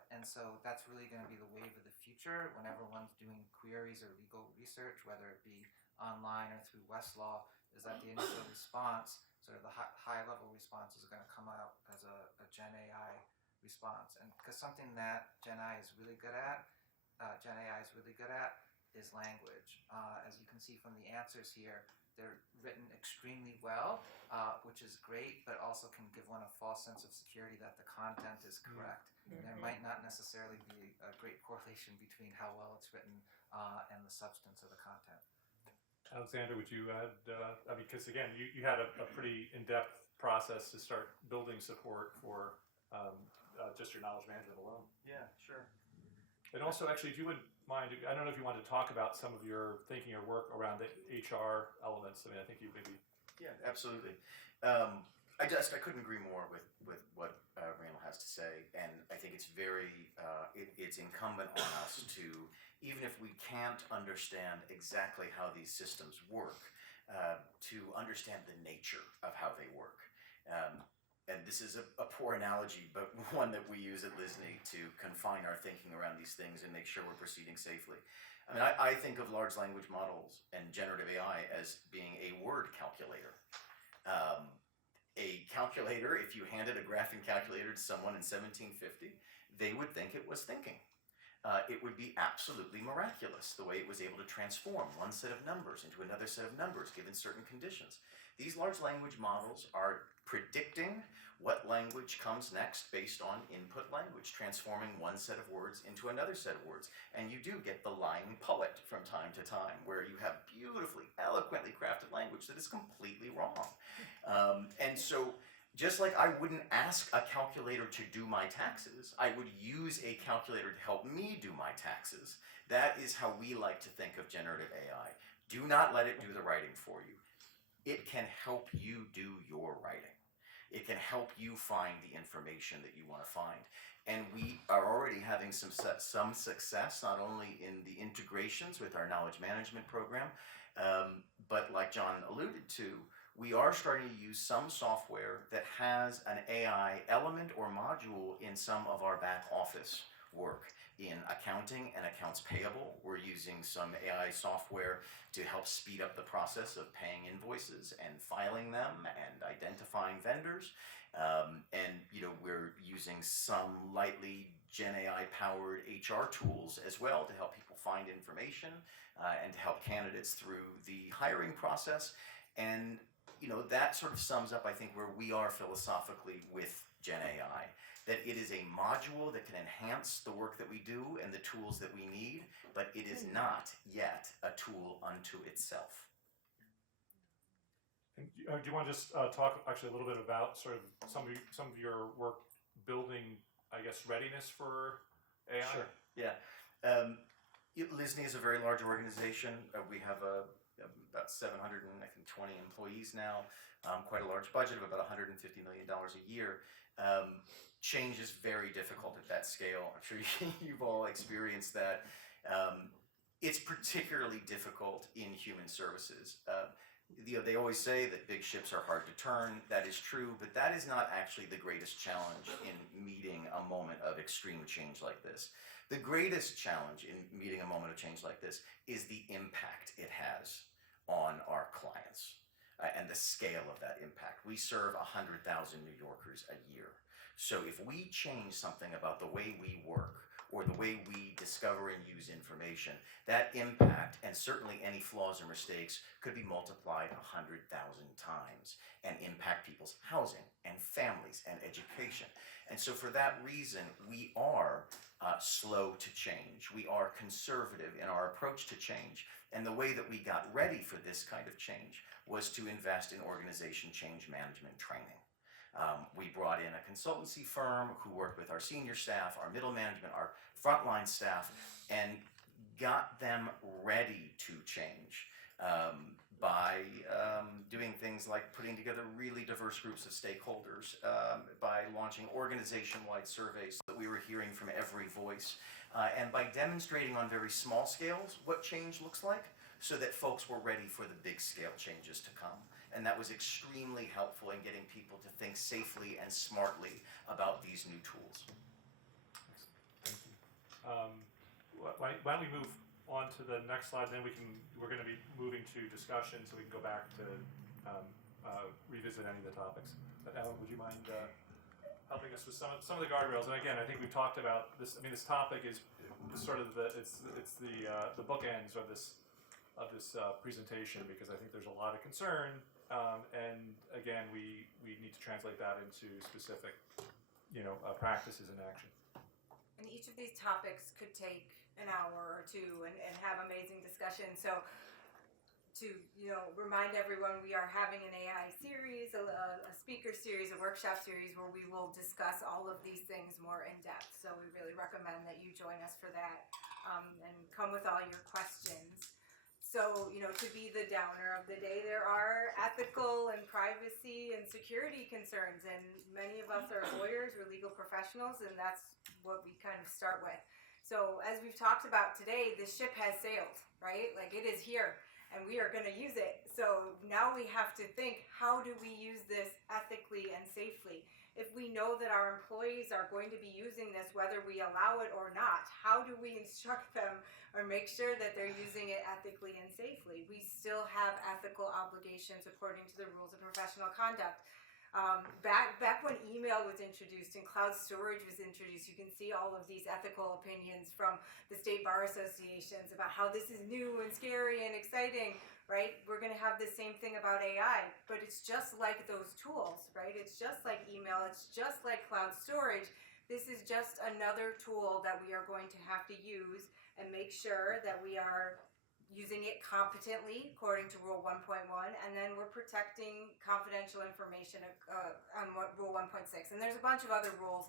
And so that's really going to be the wave of the future when everyone's doing queries or legal research, whether it be online or through Westlaw, is that the initial response, sort of the high-level response, is going to come out as a Gen AI response. And because something that Gen AI is really good at is language. As you can see from the answers here, they're written extremely well, which is great, but also can give one a false sense of security that the content is correct. Mm-hmm. There might not necessarily be a great correlation between how well it's written and the substance of the content. Alexander, would you add, because again, you had a pretty in-depth process to start building support for just your knowledge management alone. Yeah, sure. And also, actually, if you wouldn't mind, I don't know if you wanted to talk about some of your thinking or work around the HR elements. I mean, I think you maybe... Yeah, absolutely. I couldn't agree more with what Randall has to say, and I think it's it's incumbent on us to, even if we can't understand exactly how these systems work, to understand the nature of how they work. And this is a poor analogy, but one that we use at LISNY to confine our thinking around these things and make sure we're proceeding safely. I mean, I think of large language models and generative AI as being a word calculator. A calculator, if you handed a graphing calculator to someone in 1750, they would think it was thinking. It would be absolutely miraculous the way it was able to transform one set of numbers into another set of numbers given certain conditions. These large language models are predicting what language comes next based on input language, transforming one set of words into another set of words. And you do get the lying poet from time to time, where you have beautifully, eloquently crafted language that is completely wrong. And so, just like I wouldn't ask a calculator to do my taxes, I would use a calculator to help me do my taxes. That is how we like to think of generative AI. Do not let it do the writing for you. It can help you do your writing. It can help you find the information that you want to find. And we are already having some success, not only in the integrations with our knowledge management program, but like John alluded to, we are starting to use some software that has an AI element or module in some of our back office work. In accounting and accounts payable, we're using some AI software to help speed up the process of paying invoices and filing them and identifying vendors. And we're using some lightly Gen AI powered HR tools as well to help people find information and to help candidates through the hiring process. And that sort of sums up, I think, where we are philosophically with Gen AI. That it is a module that can enhance the work that we do and the tools that we need, but it is not yet a tool unto itself. And, do you want to just talk actually a little bit about sort of some of your work building, I guess, readiness for AI? Sure. Yeah. LISNY is a very large organization. We have about 720 employees now, quite a large budget of about $150 million a year. Change is very difficult at that scale. I'm sure you've all experienced that. It's particularly difficult in human services. They always say that big ships are hard to turn. That is true, but that is not actually the greatest challenge in meeting a moment of extreme change like this. The greatest challenge in meeting a moment of change like this is the impact it has on our clients and the scale of that impact. We serve 100,000 New Yorkers a year. So if we change something about the way we work or the way we discover and use information, that impact and certainly any flaws or mistakes could be multiplied 100,000 times and impact people's housing and families and education. And so for that reason, we are slow to change. We are conservative in our approach to change. And the way that we got ready for this kind of change was to invest in organization change management training. We brought in a consultancy firm who worked with our senior staff, our middle management, our frontline staff, and got them ready to change by doing things like putting together really diverse groups of stakeholders, by launching organization-wide surveys so that we were hearing from every voice, and by demonstrating on very small scales what change looks like so that folks were ready for the big scale changes to come. And that was extremely helpful in getting people to think safely and smartly about these new tools. Thank you. Why don't we move on to the next slide, and then we're going to be moving to discussion, so we can go back to revisit any of the topics. But Alan, would you mind helping us with some of the guardrails? And again, I think we've talked about this. I mean, this topic is sort of the bookends of this presentation, because I think there's a lot of concern, and again, we need to translate that into specific, practices and action. And each of these topics could take an hour or two and have amazing discussion. So to remind everyone, we are having an AI series, a speaker series, a workshop series where we will discuss all of these things more in depth. So we really recommend that you join us for that, and come with all your questions. So, to be the downer of the day, there are ethical and privacy and security concerns, and many of us are lawyers or legal professionals, and that's what we kind of start with. So, as we've talked about today, the ship has sailed, right? Like, it is here, and we are going to use it. So now we have to think, how do we use this ethically and safely? If we know that our employees are going to be using this, whether we allow it or not, how do we instruct them or make sure that they're using it ethically and safely? We still have ethical obligations according to the rules of professional conduct. Back when email was introduced and cloud storage was introduced, you can see all of these ethical opinions from the state bar associations about how this is new and scary and exciting, right? We're going to have the same thing about AI, but it's just like those tools, right? It's just like email. It's just like cloud storage. This is just another tool that we are going to have to use and make sure that we are using it competently according to Rule 1.1, and then we're protecting confidential information on Rule 1.6. And there's a bunch of other rules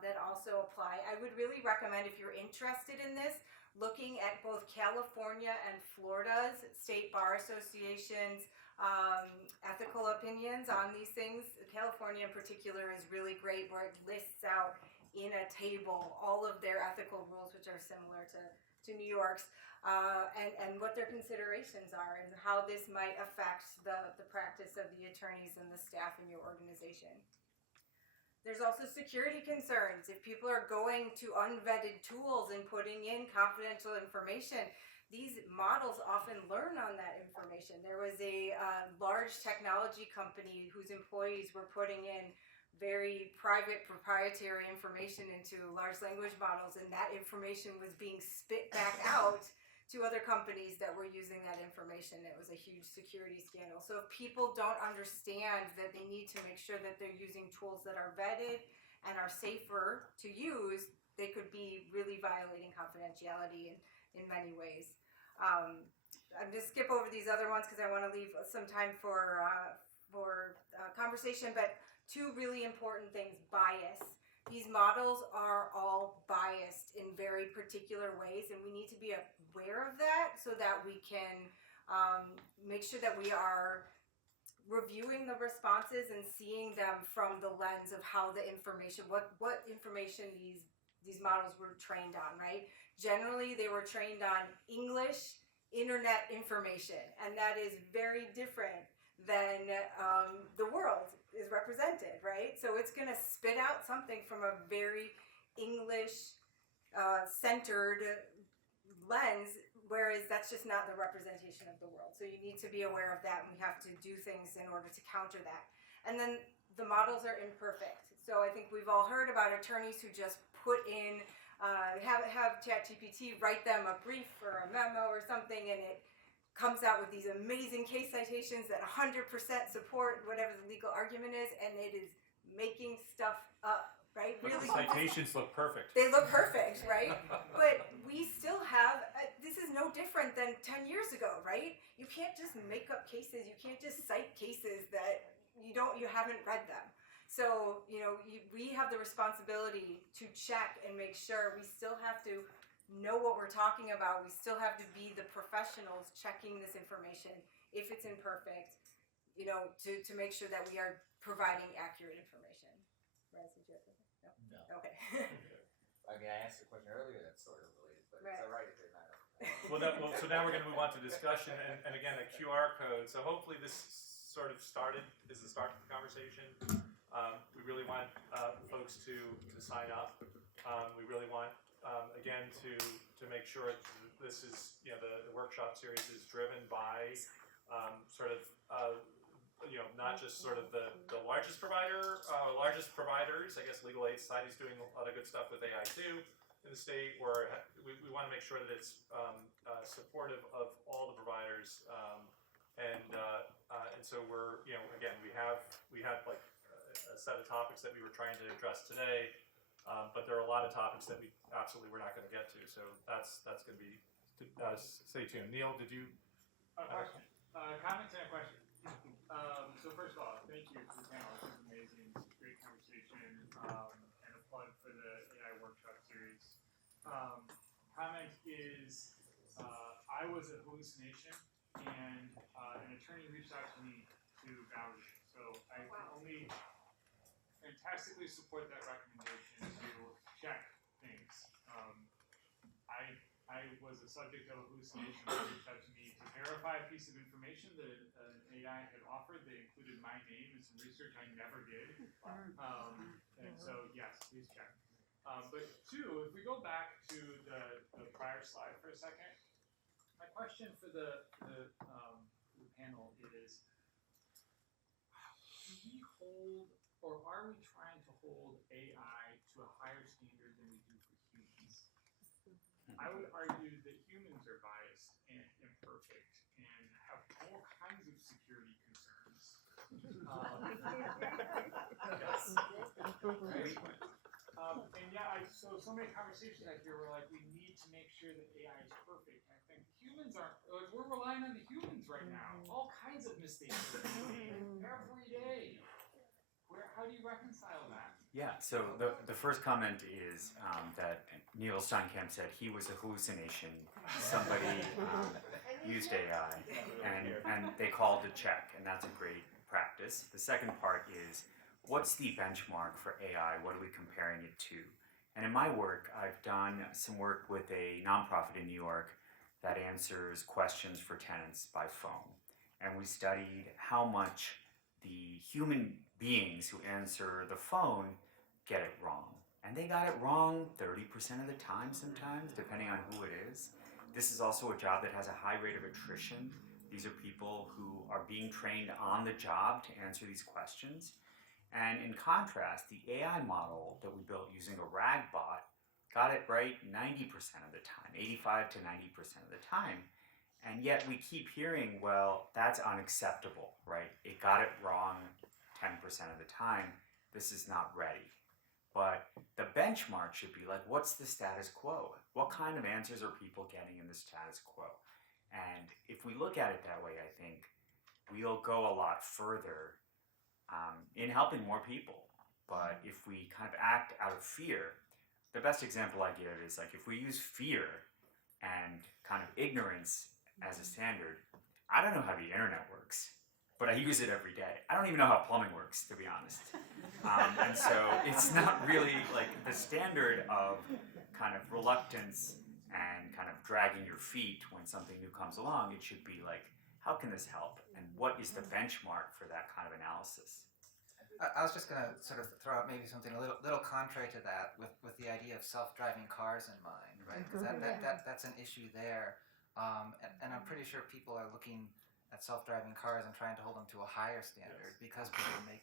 that also apply. I would really recommend, if you're interested in this, looking at both California and Florida's state bar associations ethical opinions on these things. California in particular is really great, where it lists out in a table all of their ethical rules, which are similar to New York's, and what their considerations are and how this might affect the practice of the attorneys and the staff in your organization. There's also security concerns. If people are going to unvetted tools and putting in confidential information, these models often learn on that information. There was a large technology company whose employees were putting in very private proprietary information into large language models, and that information was being spit back out to other companies that were using that information. It was a huge security scandal. So if people don't understand that they need to make sure that they're using tools that are vetted and are safer to use, they could be really violating confidentiality in many ways. I'm going to skip over these other ones because I want to leave some time for conversation, but two really important things. Bias. These models are all biased in very particular ways, and we need to be aware of that so that we can make sure that we are reviewing the responses and seeing them from the lens of how the information, what information these models were trained on, right? Generally, they were trained on English internet information, and that is very different than the world is represented, right? So it's going to spit out something from a very English centered lens, whereas that's just not the representation of the world. So you need to be aware of that, and we have to do things in order to counter that. And then the models are imperfect. So I think we've all heard about attorneys who just put in, have ChatGPT write them a brief or a memo or something, and it comes out with these amazing case citations that 100% support whatever the legal argument is, and it is making stuff up, right? But Really, the citations look perfect. they look perfect, right? But we still have, this is no different than 10 years ago, right? You can't just make up cases. You can't just cite cases that you haven't read them. So, we have the responsibility to check and make sure. We still have to know what we're talking about. We still have to be the professionals checking this information if it's imperfect, you know, to make sure that we are providing accurate information. Rez, did you have something? No. No. Okay. I mean, I asked a question earlier that's sort of related, but Right. it's alright if they're not. So now we're going to move on to discussion, and again, a QR code. So hopefully this sort of is the start of the conversation. We really want folks to sign up. We really want, again, to make sure that this is, you know, the workshop series is driven by sort of, you know, not just sort of the largest largest providers. I guess Legal Aid Society is doing a lot of good stuff with AI too in the state, where we want to make sure that it's supportive of all the providers, and so we're, you know, again, we had like a set of topics that we were trying to address today, but there are a lot of topics that we absolutely we're not going to get to, so that's going to be stay tuned. Neil, did you? A question. Comments and a question. So first of all, thank you for the panel. This is amazing. Great conversation. And a plug for the AI workshop series. Comment is, I was a hallucination, and an attorney reached out to me to validate. So I can only fantastically support that recommendation to check things. I was a subject of a hallucination that reached out to me to verify a piece of information that an AI had offered that included my name and some research I never did. And so, yes, please check. But two, if we go back to the prior slide for a second, my question for the panel is, do we hold, or are we trying to hold AI to a higher standard than we do for humans? I would argue that humans are biased and imperfect and have all kinds of security concerns. And yeah, so many conversations I hear were like, we need to make sure that AI is perfect. I think humans aren't, like, we're relying on the humans right now. All kinds of mistakes are made every day. How do you reconcile that? Yeah, so the first comment is that Neil Steinkamp said he was a hallucination. Somebody used AI and they called to check, and that's a great practice. The second part is, what's the benchmark for AI? What are we comparing it to? And in my work, I've done some work with a nonprofit in New York that answers questions for tenants by phone. And we studied how much the human beings who answer the phone get it wrong. And they got it wrong 30% of the time sometimes, depending on who it is. This is also a job that has a high rate of attrition. These are people who are being trained on the job to answer these questions. And in contrast, the AI model that we built using a RAG bot got it right 90% of the time, 85 to 90% of the time. And yet we keep hearing, well, that's unacceptable, right? It got it wrong 10% of the time. This is not ready. But the benchmark should be like, what's the status quo? What kind of answers are people getting in the status quo? And if we look at it that way, I think we'll go a lot further in helping more people. But if we kind of act out of fear, the best example I give is like if we use fear and kind of ignorance as a standard, I don't know how the internet works, but I use it every day. I don't even know how plumbing works, to be honest. And so it's not really like the standard of kind of reluctance and kind of dragging your feet when something new comes along. It should be like, how can this help? And what is the benchmark for that kind of analysis? I was just going to sort of throw out maybe something a little contrary to that with the idea of self-driving cars in mind, right? Because that's an issue there. And I'm pretty sure people are looking at self-driving cars and trying to hold them to a higher standard because people make,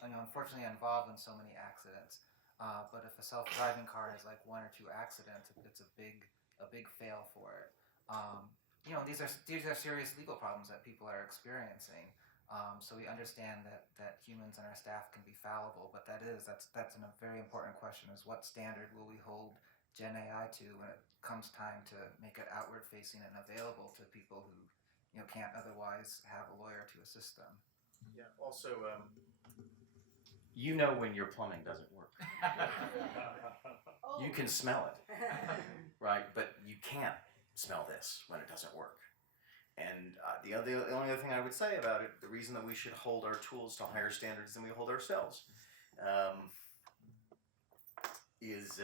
unfortunately involved in so many accidents. But if a self-driving car has like 1 or 2 accidents, it's a big fail for it. These are serious legal problems that people are experiencing. So we understand that humans and our staff can be fallible, but that's a very important question: is what standard will we hold Gen AI to when it comes time to make it outward facing and available to people who can't otherwise have a lawyer to assist them? Yeah. Also, when your plumbing doesn't work. You can smell it, right? But you can't smell this when it doesn't work. And the only other thing I would say about it, the reason that we should hold our tools to higher standards than we hold ourselves, is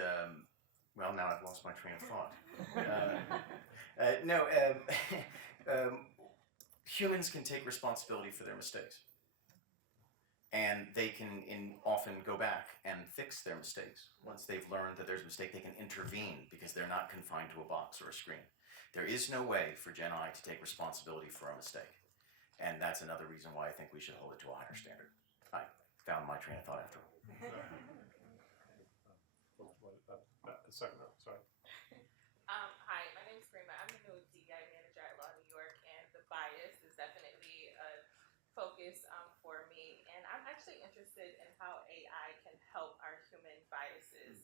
well, now I've lost my train of thought. No, humans can take responsibility for their mistakes, and they can often go back and fix their mistakes. Once they've learned that there's a mistake, they can intervene because they're not confined to a box or a screen. There is no way for Gen I to take responsibility for a mistake, and that's another reason why I think we should hold it to a higher standard. I found my train of thought after all. The second row, sorry. Hi, my name is Prima. I'm the new DEI manager at Law New York, and the bias is definitely a focus for me. And I'm actually interested in how AI can help our human biases,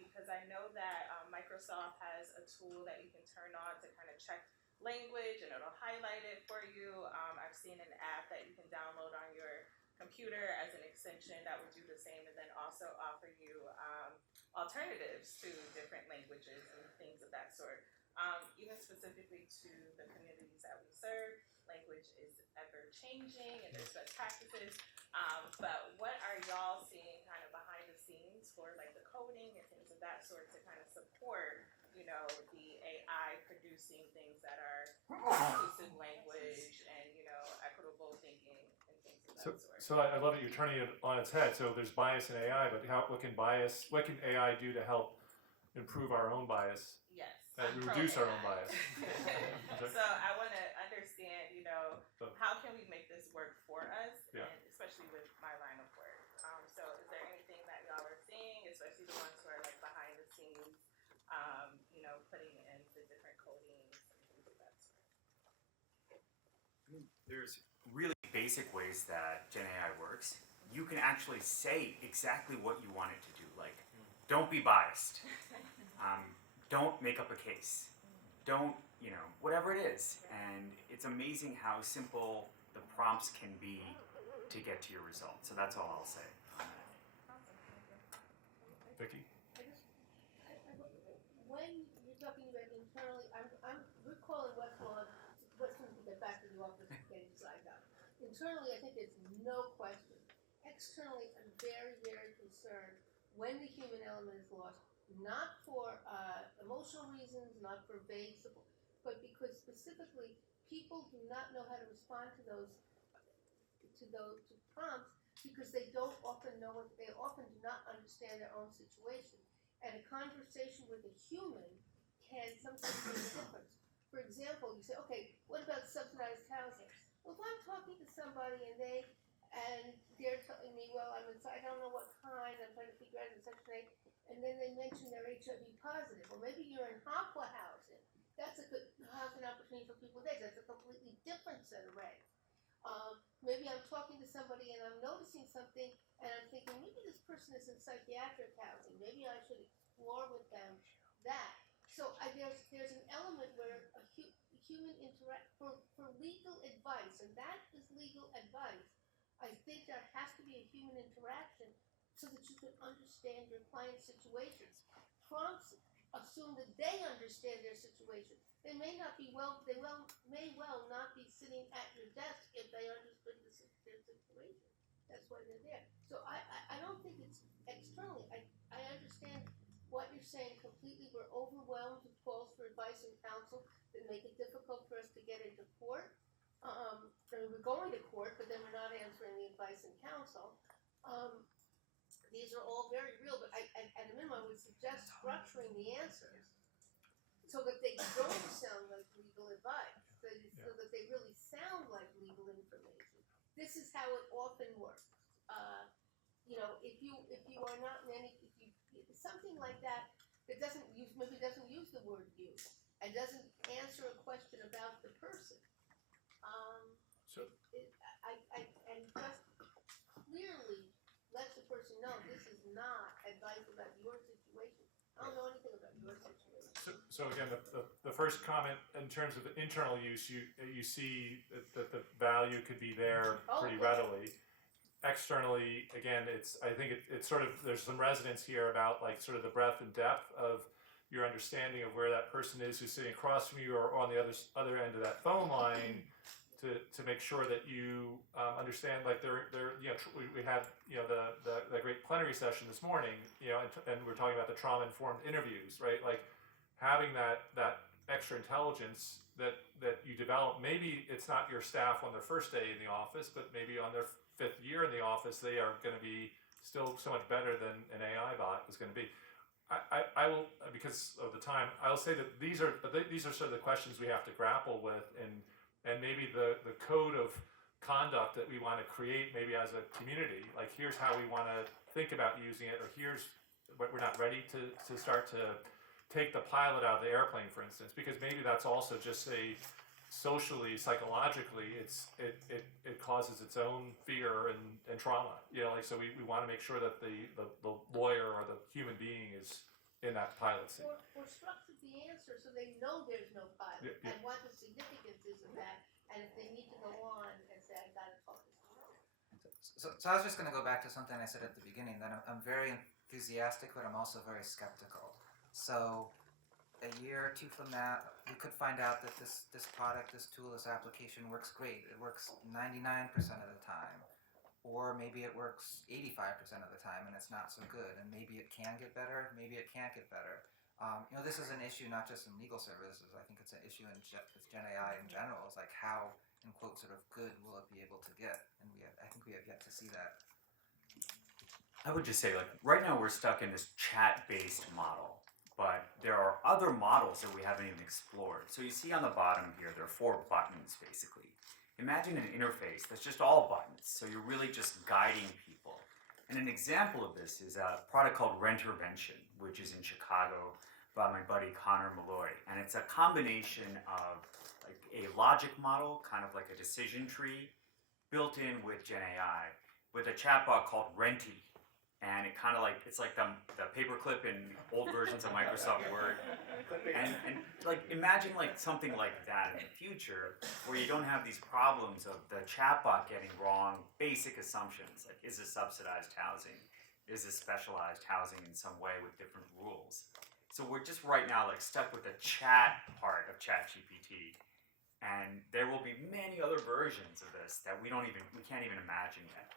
because I know that Microsoft has a tool that you can turn on to kind of check language, and it'll highlight it for you. I've seen an app that you can download on your computer as an extension that would do the same, and then also offer you alternatives to different languages and things of that sort. Even specifically to the communities that we serve, language is ever changing and there's best practices. But what are y'all seeing kind of behind the scenes for like the coding and things of that sort to kind of support, you know, the AI producing things that are inclusive language and, you know, equitable thinking and things of that sort? So I love that you're turning it on its head. So there's bias in AI, but what can AI do to help improve our own bias? Yes. And reduce our own bias. So I want to understand, you know, how can we make this work for us, Yeah. and especially with my line of work. So is there anything that y'all are seeing, especially the ones who are like behind the scenes, you know, putting in the different codings and things of that sort? There's really basic ways that Gen AI works. You can actually say exactly what you want it to do. Like, don't be biased. Don't make up a case. Don't, you know, whatever it is. And it's amazing how simple the prompts can be to get to your result. So that's all I'll say on that. Vicky? When you're talking about internally, I'm recalling Westlaw to get back to the office and getting signed up. Internally, I think there's no question. Externally, I'm very, very concerned when the human element is lost, not for emotional reasons, not for vague, but because specifically people do not know how to respond to those prompts because they don't often know they often do not understand their own situation. And a conversation with a human can sometimes make a difference. For example, you say, okay, what about subsidized housing? Well, if I'm talking to somebody and they're telling me, well, I don't know what kind, I'm trying to figure out in Section 8, and then they mention they're HIV positive. Well, maybe you're in HOPWA housing. That's a good housing opportunity for people there. That's a completely different set of regs. Maybe I'm talking to somebody and I'm noticing something and I'm thinking, maybe this person is in psychiatric housing. Maybe I should explore with them that. So there's an element where a human interact for legal advice, and that is legal advice. I think there has to be a human interaction so that you can understand your client's situations. Prompts assume that they understand their situation. They may not be may well not be sitting at your desk if they understood their situation. That's why they're there. So I don't think it's externally. I understand what you're saying completely. We're overwhelmed with calls for advice and counsel that make it difficult for us to get into court. We're going to court, but then we're not answering the advice and counsel. These are all very real, but at a minimum, I would suggest structuring the answers so that they don't sound like legal advice, so that they really sound like legal information. This is how it often works. You know, if you are not in something like that maybe doesn't use the word you and doesn't answer a question about the person. And just clearly lets the person know this is not advice about your situation. I don't know anything about your situation. So again, the first comment in terms of the internal use, you see that the value could be there pretty readily. Externally, again, I think it's sort of, there's some resonance here about like sort of the breadth and depth of your understanding of where that person is who's sitting across from you or on the other end of that phone line, to make sure that you understand, like they're you know, we had, you know, the great plenary session this morning, you know, and we're talking about the trauma-informed interviews, right? Like having that extra intelligence that you develop. Maybe it's not your staff on their first day in the office, but maybe on their 5th year in the office, they are going to be still so much better than an AI bot is going to be. I will, because of the time, I'll say that these are sort of the questions we have to grapple with, and maybe the code of conduct that we want to create maybe as a community. Like, here's how we want to think about using it, or here's what we're not ready to start to take the pilot out of the airplane, for instance, because maybe that's also just socially, psychologically, it causes its own fear and trauma. You know, like, so we want to make sure that the lawyer or the human being is in that pilot seat. Or structure the answer so they know there's no pilot and what the significance is of that, and if they need to go on and say, I gotta talk to someone. So I was just going to go back to something I said at the beginning, that I'm very enthusiastic, but I'm also very skeptical. So a year or two from now, we could find out that this product, this tool, this application works great. It works 99% of the time. Or maybe it works 85% of the time and it's not so good. And maybe it can get better, maybe it can't get better. You know, this is an issue not just in legal services. I think it's an issue with Gen AI in general. It's like, how, in quote, sort of good will it be able to get? And I think we have yet to see that. I would just say, like, right now we're stuck in this chat-based model, but there are other models that we haven't even explored. So you see on the bottom here, there are 4 buttons, basically. Imagine an interface that's just all buttons, so you're really just guiding people. And an example of this is a product called Rentervention, which is in Chicago by my buddy Connor Malloy. And it's a combination of like a logic model, kind of like a decision tree, built in with Gen AI, with a chatbot called Renty. And it kind of like, it's like the paperclip in old versions of Microsoft Word. And like, imagine like something like that in the future, where you don't have these problems of the chatbot getting wrong basic assumptions, like, is this subsidized housing? Is this specialized housing in some way with different rules? So we're just right now like stuck with the chat part of ChatGPT. And there will be many other versions of this that we can't even imagine yet.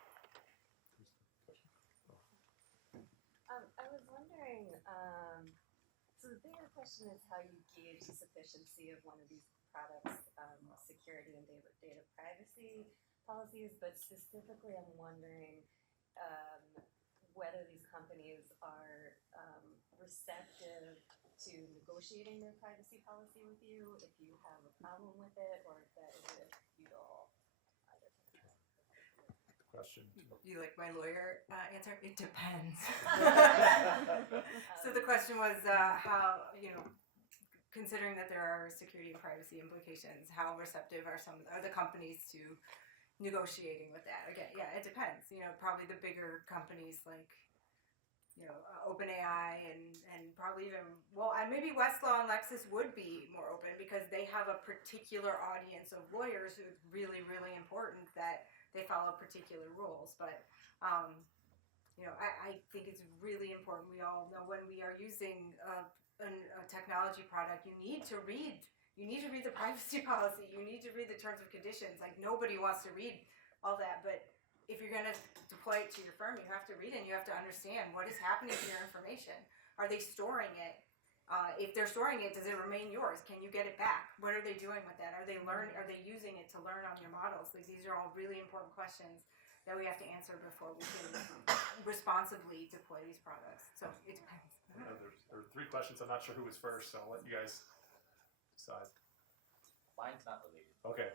I was wondering, so the bigger question is how you gauge the sufficiency of one of these products' security and data privacy policies, but specifically I'm wondering whether these companies are receptive to negotiating their privacy policy with you, if you have a problem with it, or if that is a futile Question. You like my lawyer answer? It depends. So the question was how, you know, considering that there are security and privacy implications, how receptive are the companies to negotiating with that? Again, yeah, it depends. You know, probably the bigger companies like, you know, OpenAI and probably even, well, maybe Westlaw and Lexis would be more open because they have a particular audience of lawyers who it's really, really important that they follow particular rules. But, you know, I think it's really important. We all know when we are using a technology product, you need to read the privacy policy. You need to read the terms and conditions. Like, nobody wants to read all that, but if you're going to deploy it to your firm, you have to read it and you have to understand what is happening to your information. Are they storing it? If they're storing it, does it remain yours? Can you get it back? What are they doing with that? Are they using it to learn on your models? Like, these are all really important questions that we have to answer before we can responsibly deploy these products. So it depends. There are 3 questions. I'm not sure who was first, so I'll let you guys decide. Mine's not related. Okay.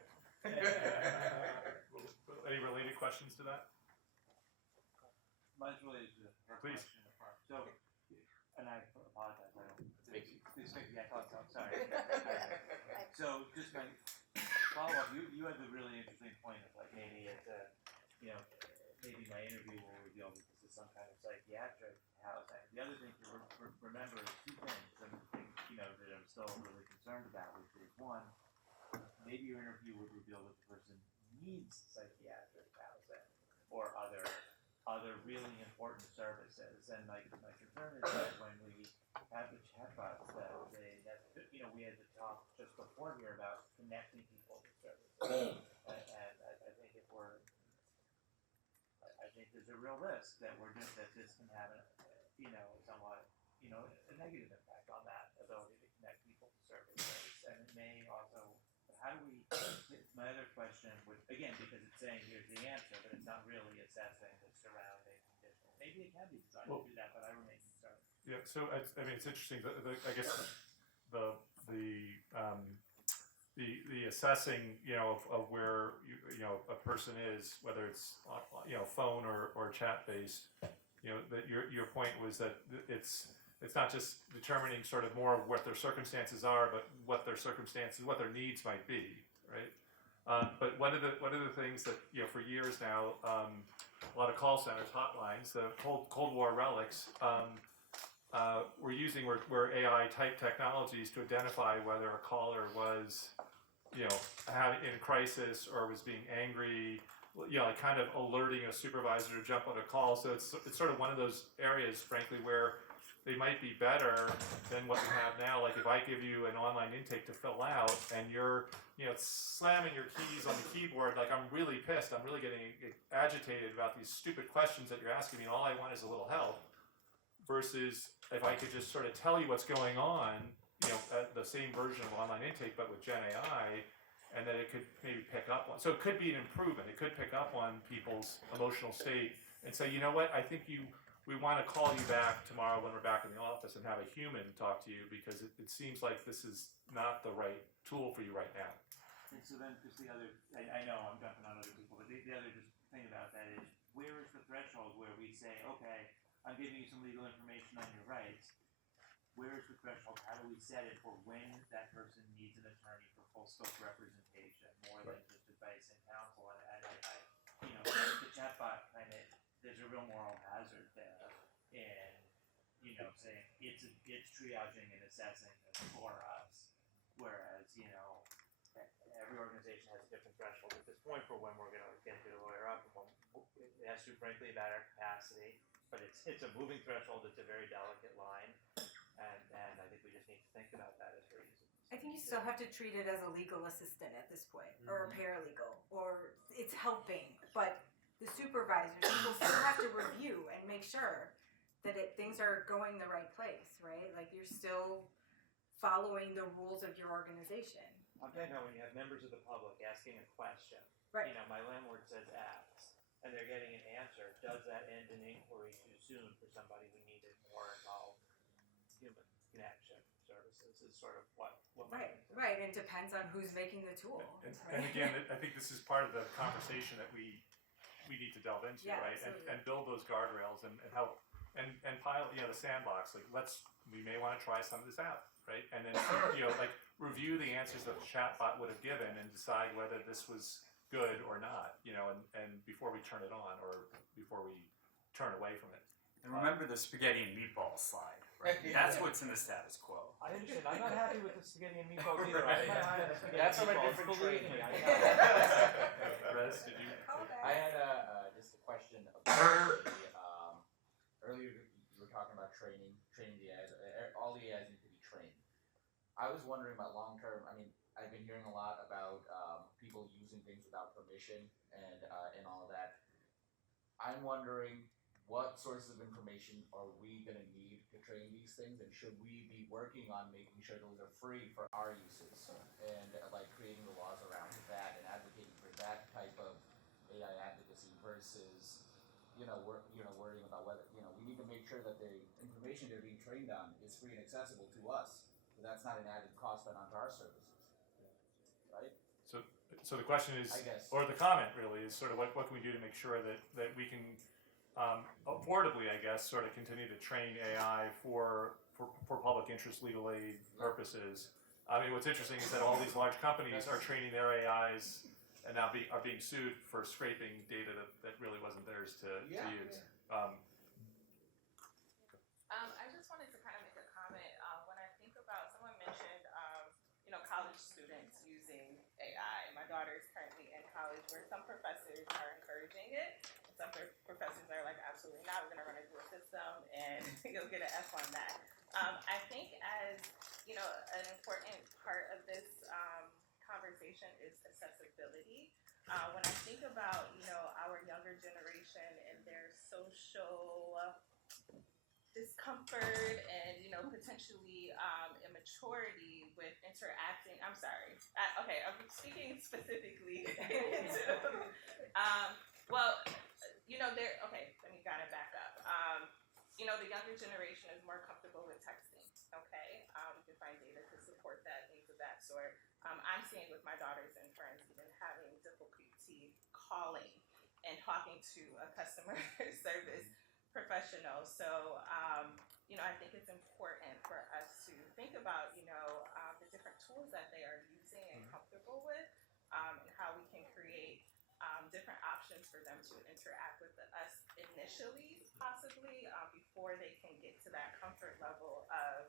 Any related questions to that? Mine's related to her Please. question apart. So, and I apologize. I don't. Vicky. It's Vicky. I thought so. Sorry. So, just my follow up. You had the really interesting point of like maybe it's a, you know, maybe my interview will reveal that this is some kind of psychiatric housing. The other thing to remember is 2 things. You know, that I'm still really concerned about, which is one, maybe your interview would reveal that the person needs psychiatric housing or other really important services. And my concern is that when we have the chatbots And I think if we're, I think there's a real risk that that this can have a, somewhat, a negative impact on that ability to connect people to services. And it may also, how do we, my other question would, again, because it's saying here's the answer, but it's not really assessing the surrounding conditions. Maybe it can be designed to do that, but I remain concerned. Yeah, so I mean, it's interesting. I guess the assessing, of where a person is, whether it's phone or chat based, that your point was that it's not just determining sort of more of what their circumstances are, but what their needs might be, right? But one of the things that for years now, a lot of call centers, hotlines, the Cold War relics. Were AI type technologies to identify whether a caller was, in crisis or was being angry, like kind of alerting a supervisor to jump on a call. So it's sort of one of those areas, frankly, where they might be better than what we have now. Like if I give you an online intake to fill out and you're, slamming your keys on the keyboard, like I'm really pissed, I'm really getting agitated about these stupid questions that you're asking me, and all I want is a little help. Versus if I could just sort of tell you what's going on, the same version of online intake, but with Gen AI, and that it could maybe pick up on. So it could be an improvement. It could pick up on people's emotional state and say, you know what, I think we want to call you back tomorrow when we're back in the office and have a human talk to you because it seems like this is not the right tool for you right now. And so then just the other, I know I'm jumping on other people, but the other just thing about that is, where is the threshold where we say, okay, I'm giving you some legal information on your rights. Where is the threshold? How do we set it for when that person needs an attorney for full scope representation, more than just advice and counsel? And the chatbot kind of, there's a real moral hazard there in, saying it's triaging and assessing this for us, whereas every organization has a different threshold at this point for when we're going to get the lawyer up. It has to, frankly, about our capacity. But it's a moving threshold. It's a very delicate line, and I think we just need to think about that as we're using this. I think you still have to treat it as a legal assistant at this point, or a paralegal, or it's helping. But the supervisors will still have to review and make sure that things are going the right place, right? Like you're still following the rules of your organization. I'm talking about when you have members of the public asking a question. Right. My landlord says X, and they're getting an answer. Does that end in inquiry too soon for somebody who needed more involved human connection services? Is sort of what Right. It depends on who's making the tool. And again, I think this is part of the conversation that we need to delve into, right? And build those guardrails and help and pilot, the sandbox. Like we may want to try some of this out, right? And then like review the answers that the chatbot would have given and decide whether this was good or not, and before we turn it on or before we turn away from it. And remember the spaghetti and meatball slide, right? That's what's in the status quo. I'm not happy with the spaghetti and meatballs either. That's from a different train. Rez, did you? I had just a question about earlier you were talking about training the AIs. All the AIs need to be trained. I was wondering about long term. I mean, I've been hearing a lot about people using things without permission and all of that. I'm wondering, what sources of information are we going to need to train these things, and should we be working on making sure those are free for our uses and like creating the laws around that and advocating for that type of AI advocacy versus worrying about whether we need to make sure that the information they're being trained on is free and accessible to us, so that's not an added cost then onto our services, right? So the question is, I guess, or the comment really is sort of what can we do to make sure that we can affordably, I guess, sort of continue to train AI for public interest legal aid purposes. I mean, what's interesting is that all these large companies are training their AIs and now are being sued for scraping data that really wasn't theirs to use. I just wanted to kind of make a comment. When I think about, someone mentioned, college students using AI. My daughter is currently in college where some professors are encouraging it. And some professors are like, absolutely not, we're going to run a dual system and you'll get an F on that. I think as, an important part of this conversation is accessibility. when I think about, our younger generation and their social discomfort and, potentially immaturity with interacting, I'm sorry. Okay, I'm speaking specifically to, let me kind of back up. The younger generation is more comfortable with texting, okay? We can find data to support that, things of that sort. I'm seeing with my daughters and friends even having difficulty calling and talking to a customer service professional. So, I think it's important for us to think about, the different tools that they are using and comfortable with, and how we can create different options for them to interact with us initially, possibly, before they can get to that comfort level of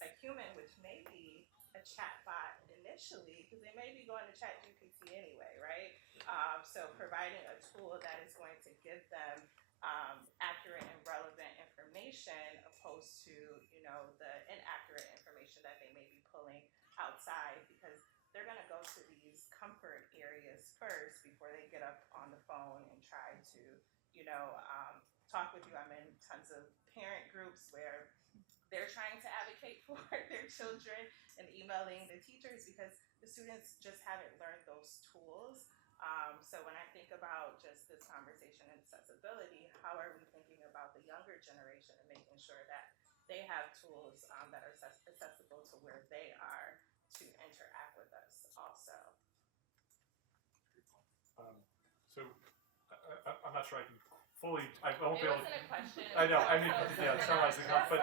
a human, which may be a chatbot initially, because they may be going to ChatGPT anyway, right? So providing a tool that is going to give them accurate and relevant information opposed to, the inaccurate information that they may be pulling outside, because they're going to go to these comfort areas first before they get up on the phone and try to, talk with you. I'm in tons of parent groups where they're trying to advocate for their children and emailing the teachers because the students just haven't learned those tools. So when I think about just this conversation and accessibility, how are we thinking about the younger generation and making sure that they have tools that are accessible to where they are to interact with us also? I'm not sure I can fully. I won't It be able. wasn't a question. I know. I mean, yeah, it's summarizing up, but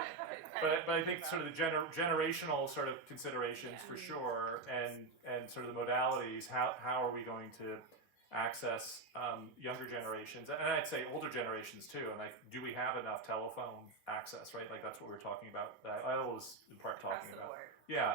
I think sort of the generational sort of considerations for sure, and sort of the modalities. How are we going to access younger generations, and I'd say older generations too? And like, do we have enough telephone access? Right, like that's what we're talking about. That I was in part talking about. Yeah,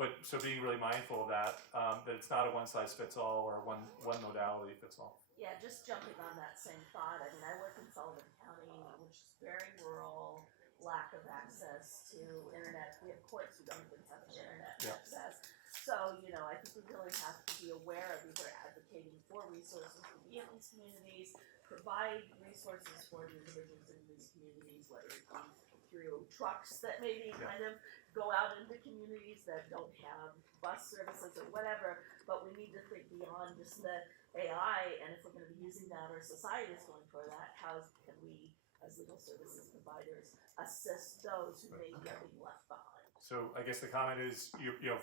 but so being really mindful of that, that it's not a one size fits all or one modality fits all. Yeah, just jumping on that same thought. I mean, I work in Sullivan County, which is very rural, lack of access to internet. We have courts who don't even have internet access. So, I think we really have to be aware of either advocating for resources to be in these communities, provide resources for the individuals in these communities, whether it be through trucks that maybe kind of go out into communities that don't have bus services or whatever, but we need to think beyond just the AI, and if we're going to be using that, or society is going for that, how can we, as legal services providers, assist those who may be being left behind? So I guess the comment is,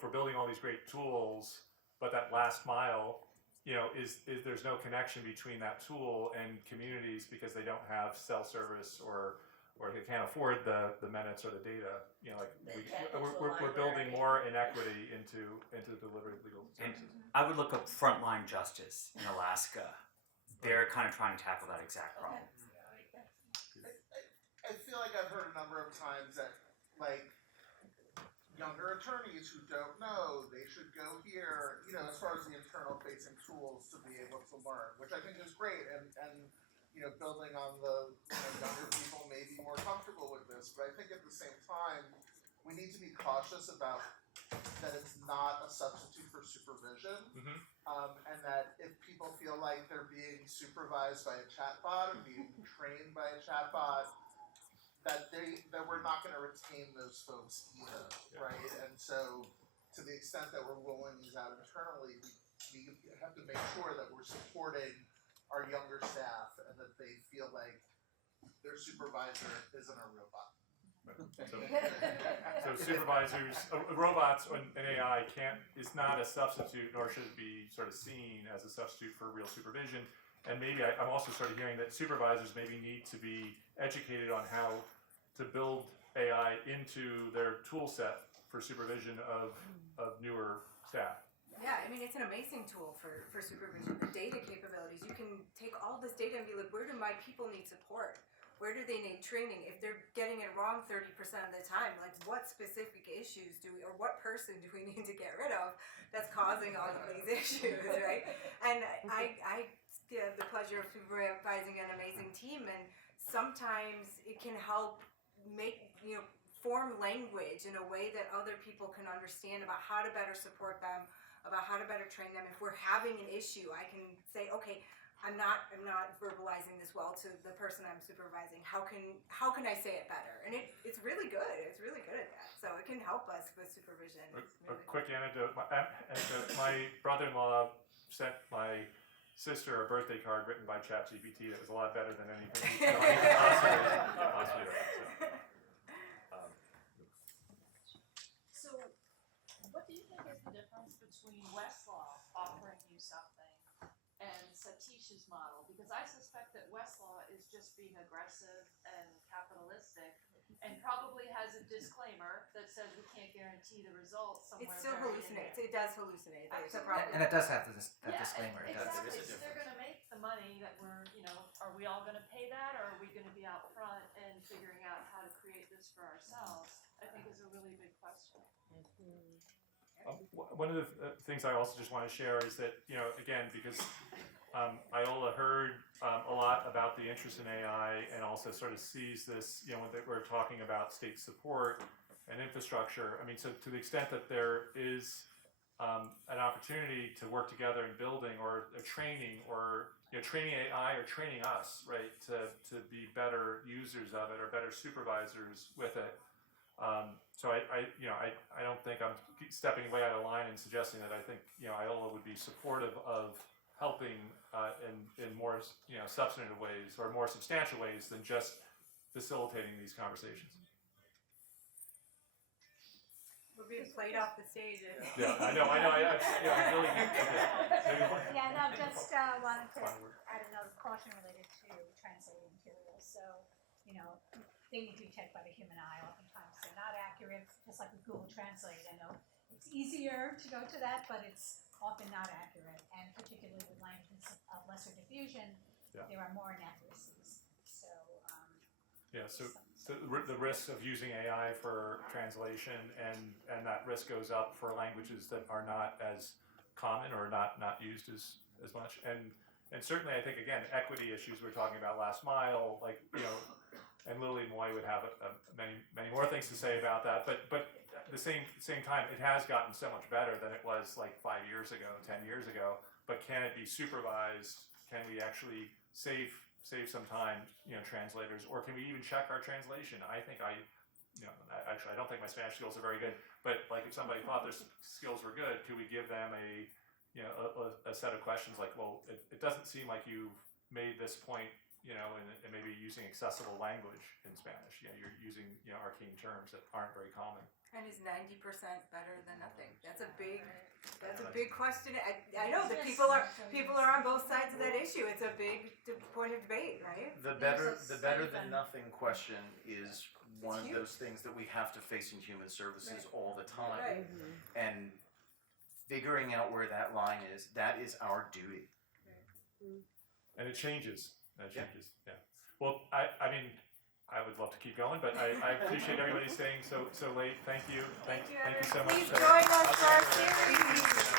for building all these great tools, but that last mile, is there's no connection between that tool and communities because they don't have cell service or they can't afford the minutes or the data. We're building more inequity into the delivery of legal services. I would look up Frontline Justice in Alaska. They're kind of trying to tackle that exact problem. I feel like I've heard a number of times that, like, younger attorneys who don't know, they should go here, as far as the internal facing tools to be able to learn, which I think is great, and building on the younger people may be more comfortable with this, but I think at the same time, we need to be cautious about that it's not a substitute for supervision, and that if people feel like they're being supervised by a chatbot or being trained by a chatbot, that we're not going to retain those folks either, right? And so, to the extent that we're rolling these out internally, we have to make sure that we're supporting our younger staff and that they feel like their supervisor isn't a robot. So supervisors, robots and AI is not a substitute, nor should it be sort of seen as a substitute for real supervision. And maybe I'm also sort of hearing that supervisors maybe need to be educated on how to build AI into their tool set for supervision of newer staff. Yeah, I mean, it's an amazing tool for supervision. The data capabilities, you can take all this data and be like, where do my people need support? Where do they need training? If they're getting it wrong 30% of the time, like what specific issues or what person do we need to get rid of that's causing all of these issues, right? And I have the pleasure of supervising an amazing team, and sometimes it can help form language in a way that other people can understand about how to better support them, about how to better train them. If we're having an issue, I can say, okay, I'm not verbalizing this well to the person I'm supervising. How can I say it better? And it's really good. It's really good at that. So it can help us with supervision. A quick anecdote. My brother-in-law sent my sister a birthday card written by ChatGPT that was a lot better than anything he could possibly write. So, what do you think is the difference between Westlaw offering you something and Satish's model? Because I suspect that Westlaw is just being aggressive and capitalistic and probably has a disclaimer that says we can't guarantee the results somewhere. It still buried in hallucinates. there. It does hallucinate. It's a Absolutely. problem. And it does have that Yeah, disclaimer. It does. exactly. So they're going to make the money that we're, are we all going to pay that, or are we going to be out front and figuring out how to create this for ourselves? I think is a really big question. One of the things I also just want to share is that, again, because Iola heard a lot about the interest in AI and also sort of sees this, when we're talking about state support and infrastructure. I mean, so to the extent that there is an opportunity to work together in building or training or training AI or training us, right, to be better users of it or better supervisors with it. So I don't think I'm stepping way out of line and suggesting that I think Iola would be supportive of helping in more substantive ways or more substantial ways than just facilitating these conversations. We're being played off the stage. Yeah, I know. I'm really. Yeah, no, just wanted to add another caution related to translating materials. So, they need to be checked by the human eye. Oftentimes they're not accurate, just like with Google Translate. I know it's easier to go to that, but it's often not accurate. And particularly with languages of lesser diffusion, there are more inaccuracies. So, So the risk of using AI for translation and that risk goes up for languages that are not as common or not used as much. And certainly I think, again, equity issues we were talking about last mile, and Lily Moy would have many more things to say about that. But at the same time, it has gotten so much better than it was like 5 years ago, 10 years ago. But can it be supervised? Can we actually save some time, translators, or can we even check our translation? I think actually I don't think my Spanish skills are very good. But like if somebody thought their skills were good, could we give them a set of questions like, well, it doesn't seem like you've made this point. And maybe using accessible language in Spanish. You're using arcane terms that aren't very common. And is 90% better than nothing? That's a big question. I know that people are on both sides of that issue. It's a big point of debate, right? The better than nothing question is one of those things that we have to face in human services all the time. Right. And figuring out where that line is, that is our duty. And it changes. Yeah. Well, I mean, I would love to keep going, but I appreciate everybody staying so late. Thank you. Thank you so much. Please join us for our series.